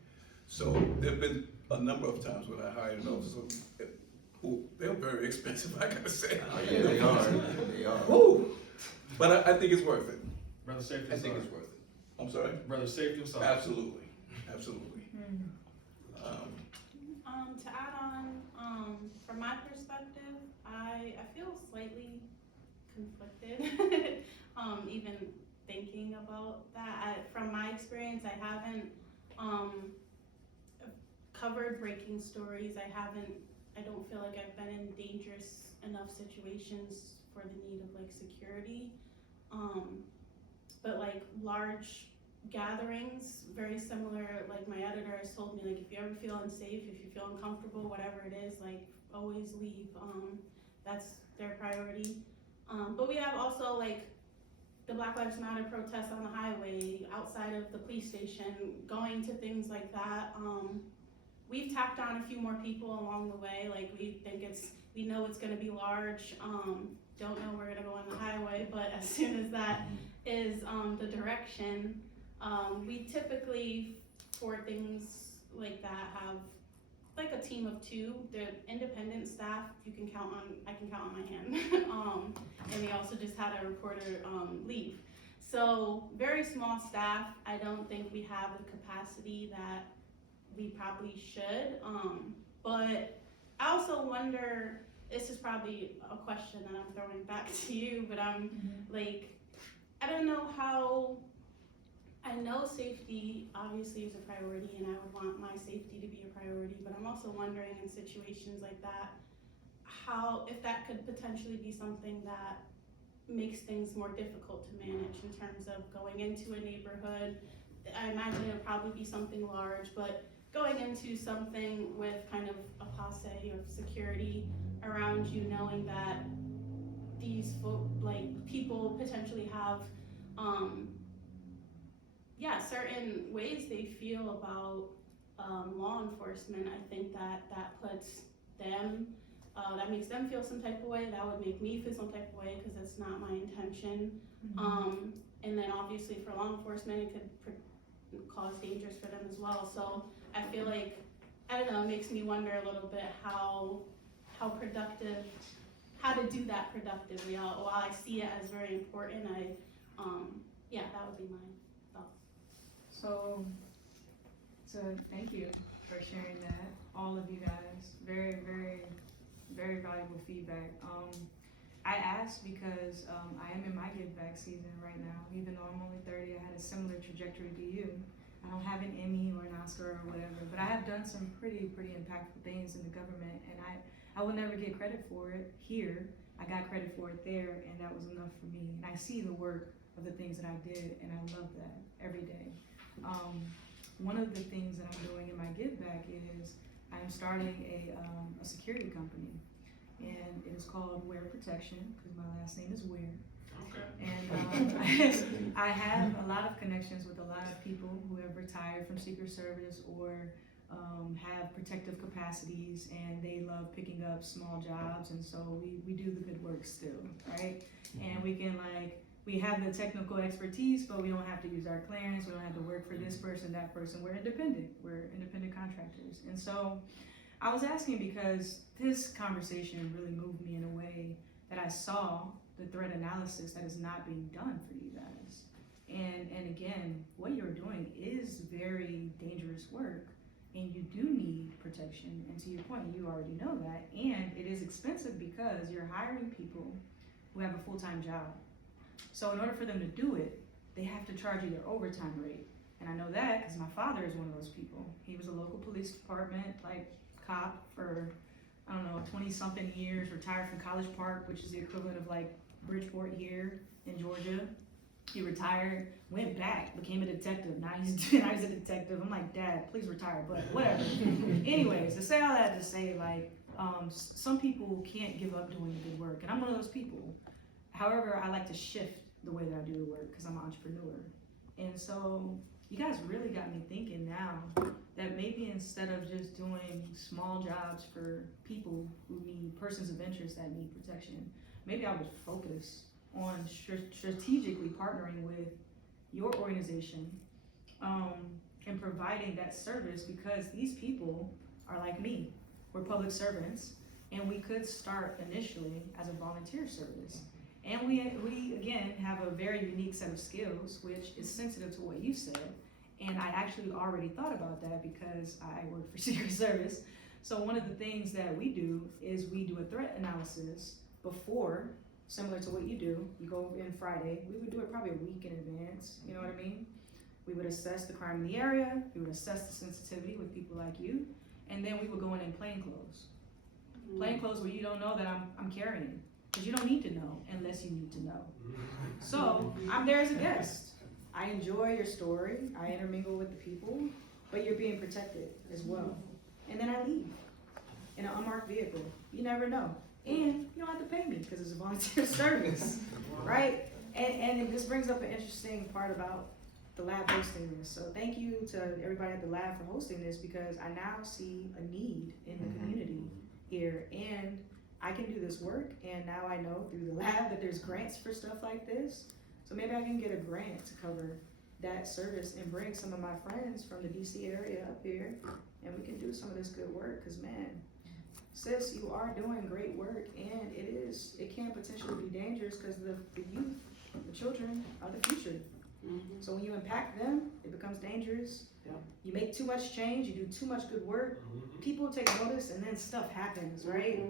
So there've been a number of times when I hired an officer who, they're very expensive, I gotta say. Oh, yeah, they are. They are. Woo! But I think it's worth it. Rather safety I think it's worth it. I'm sorry? Rather safety or sorry? Absolutely. Absolutely. To add on, from my perspective, I feel slightly conflicted, even thinking about that. From my experience, I haven't covered breaking stories. I don't feel like I've been in dangerous enough situations for the need of security. But large gatherings, very similar, my editor has told me, if you ever feel unsafe, if you feel uncomfortable, whatever it is, always leave. That's their priority. But we have also the Black Lives Matter protests on the highway, outside of the police station, going to things like that. We've tacked on a few more people along the way. We know it's gonna be large. Don't know we're gonna go on the highway, but as soon as that is the direction, we typically, for things like that, have a team of 2. The independent staff, I can count on my hand. And we also just had a reporter leave. So very small staff. I don't think we have the capacity that we probably should. But I also wonder, this is probably a question that I'm throwing back to you, but I'm I don't know how. I know safety obviously is a priority, and I would want my safety to be a priority, but I'm also wondering, in situations like that, if that could potentially be something that makes things more difficult to manage in terms of going into a neighborhood. I imagine it'll probably be something large, but going into something with kind of a posse of security around you, knowing that these people potentially have, certain ways they feel about law enforcement. I think that puts them, that makes them feel some type of way. That would make me feel some type of way, because that's not my intention. And then obviously for law enforcement, it could cause dangers for them as well. So I feel like, I don't know, it makes me wonder a little bit how to do that productively. While I see it as very important, that would be my thoughts. So thank you for sharing that, all of you guys. Very, very, very valuable feedback. I asked because I am in my give back season right now. Even though I'm only 30, I had a similar trajectory to you. I don't have an Emmy or an Oscar or whatever, but I have done some pretty impactful things in the government, and I will never get credit for it here. I got credit for it there, and that was enough for me. And I see the work of the things that I did, and I love that every day. One of the things that I'm doing in my give back is I'm starting a security company, and it is called Wear Protection, because my last name is Wear. And I have a lot of connections with a lot of people who have retired from Secret Service or have protective capacities, and they love picking up small jobs, and so we do the good work still, right? And we can we have the technical expertise, but we don't have to use our clearance, we don't have to work for this person, that person. We're independent contractors. And so I was asking because this conversation really moved me in a way that I saw the threat analysis that is not being done for you guys. And again, what you're doing is very dangerous work, and you do need protection. And to your point, you already know that. And it is expensive because you're hiring people who have a full-time job. So in order for them to do it, they have to charge you their overtime rate. And I know that because my father is one of those people. He was a local police department, cop for, 20-something years, retired from College Park, which is the equivalent of Bridgeport here in Georgia. He retired, went back, became a detective. Now he's a detective. I'm like, Dad, please retire, but whatever. Anyways, to say all that to say, some people can't give up doing the good work, and I'm one of those people. However, I like to shift the way that I do the work because I'm an entrepreneur. And so you guys really got me thinking now that maybe instead of just doing small jobs for people who need persons of interest that need protection, maybe I would focus on strategically partnering with your organization and providing that service, because these people are like me. We're public servants, and we could start initially as a volunteer service. And we again have a very unique set of skills, which is sensitive to what you said. And I actually already thought about that because I work for Secret Service. So one of the things that we do is we do a threat analysis before, similar to what you do. You go in Friday. We would do it probably a week in advance. You know what I mean? We would assess the crime in the area. We would assess the sensitivity with people like you. And then we would go in plain clothes. Plain clothes where you don't know that I'm carrying. Because you don't need to know unless you need to know. So I'm there as a guest. I enjoy your story. I intermingle with the people, but you're being protected as well. And then I leave in an unmarked vehicle. You never know. And you don't have to pay me because it's a volunteer service, right? And this brings up an interesting part about the lab hosting this. So thank you to everybody at the lab for hosting this, because I now see a need in the community here. And I can do this work, and now I know through the lab that there's grants for stuff like this. So maybe I can get a grant to cover that service and bring some of my friends from the DC area up here, and we can do some of this good work. Because man, sis, you are doing great work, and it can potentially be dangerous because the youth, the children are the future. So when you impact them, it becomes dangerous. You make too much change, you do too much good work, people take notice, and then stuff happens, right?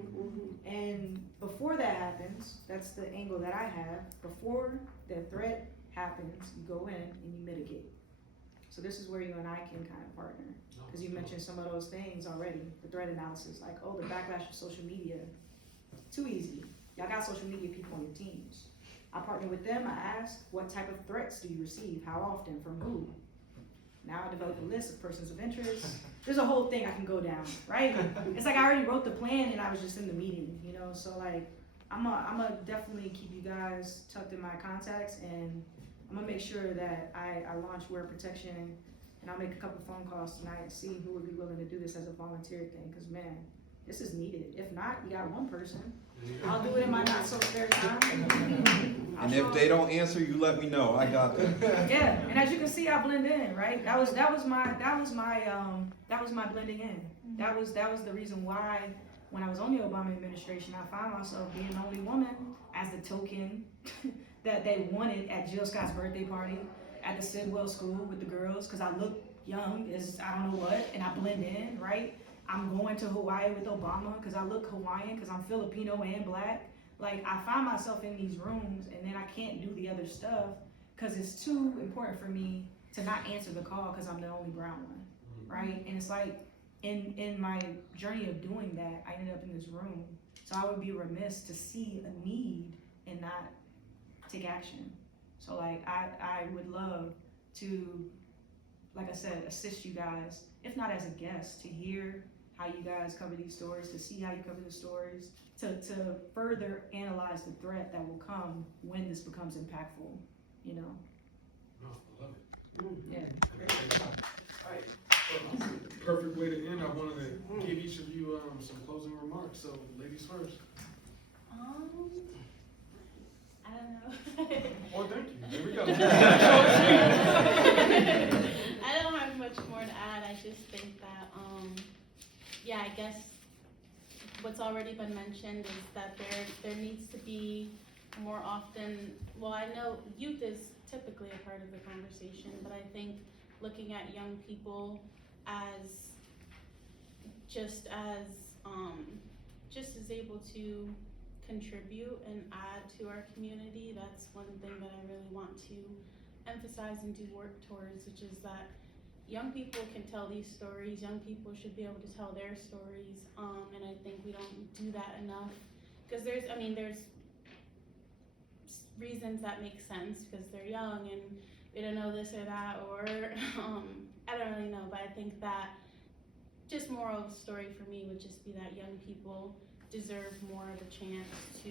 And before that happens, that's the angle that I have. Before the threat happens, you go in and you mitigate. So this is where you and I can kind of partner, because you mentioned some of those things already. The threat analysis, the backlash of social media. Too easy. Y'all got social media people on your teams. I partner with them, I ask, what type of threats do you receive? How often? From who? Now I develop a list of persons of interest. There's a whole thing I can go down, right? It's like I already wrote the plan and I was just in the meeting, you know? So like, I'm gonna definitely keep you guys tucked in my contacts, and I'm gonna make sure that I launch word protection, and I'll make a couple phone calls tonight and see who would be willing to do this as a volunteer thing, cause man, this is needed. If not, you got one person. I'll do it in my not so spare time. And if they don't answer, you let me know. I got them. Yeah, and as you can see, I blend in, right? That was my blending in. That was the reason why when I was on the Obama administration, I found myself being the only woman as the token that they wanted at Jill Scott's birthday party at the Sidwell School with the girls, because I look young as I don't know what, and I blend in, right? I'm going to Hawaii with Obama because I look Hawaiian, because I'm Filipino and black. Like, I find myself in these rooms and then I can't do the other stuff because it's too important for me to not answer the call because I'm the only brown one, right? And it's like, in my journey of doing that, I ended up in this room. So I would be remiss to see a need and not take action. So like, I would love to, like I said, assist you guys, if not as a guest, to hear how you guys cover these stories, to see how you cover the stories, to further analyze the threat that will come when this becomes impactful, you know? No, I love it. Yeah. Perfect way to end. I wanted to give each of you some closing remarks. So, ladies first. I don't know. Oh, thank you. Here we go. I don't have much more to add. I just think that, yeah, I guess what's already been mentioned is that there needs to be more often, well, I know youth is typically a part of the conversation, but I think looking at young people as just as able to contribute and add to our community. That's one thing that I really want to emphasize and do work towards, which is that young people can tell these stories. Young people should be able to tell their stories, and I think we don't do that enough. Because there's reasons that make sense because they're young and they don't know this or that, or I don't really know. But I think that just moral of the story for me would just be that young people deserve more of a chance to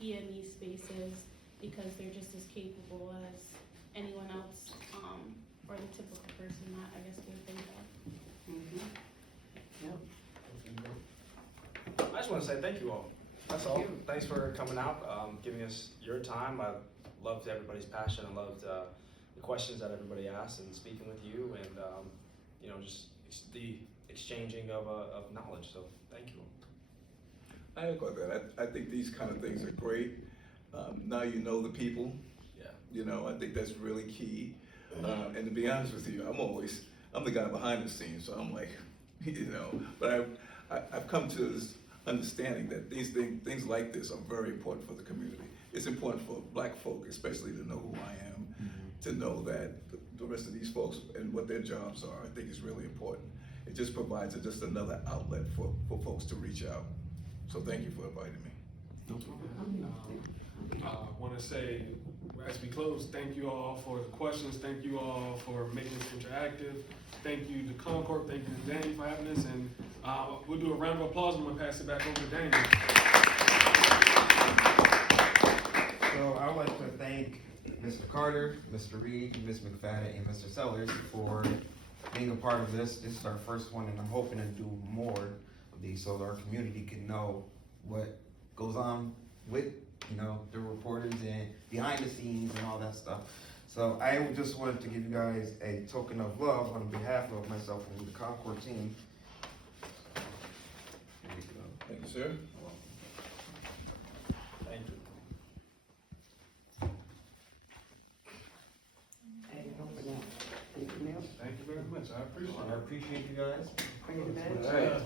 be in these spaces because they're just as capable as anyone else, or the typical person that I guess they think of. I just want to say thank you all. That's all. Thanks for coming out, giving us your time. I loved everybody's passion. I loved the questions that everybody asked and speaking with you, and just the exchanging of knowledge. So thank you. I echo that. I think these kind of things are great. Now you know the people. Yeah. I think that's really key. And to be honest with you, I'm the guy behind the scenes, so I'm like, but I've come to this understanding that these things like this are very important for the community. It's important for black folk, especially, to know who I am, to know that the rest of these folks and what their jobs are, I think is really important. It just provides just another outlet for folks to reach out. So thank you for inviting me. I want to say, as we close, thank you all for the questions. Thank you all for making this interactive. Thank you to Concord. Thank you to Danny for having us. And we'll do a round of applause. I'm going to pass it back over to Danny. So I would like to thank Mr. Carter, Mr. Reed, Ms. McFadden, and Mr. Sellers for being a part of this. This is our first one, and I'm hoping to do more of these so that our community can know what goes on with the reporters and behind the scenes and all that stuff. So I just wanted to give you guys a token of love on behalf of myself and the Concord team. Here you go. Thank you, sir. Thank you. Thank you very much. I appreciate it. I appreciate you guys. All right.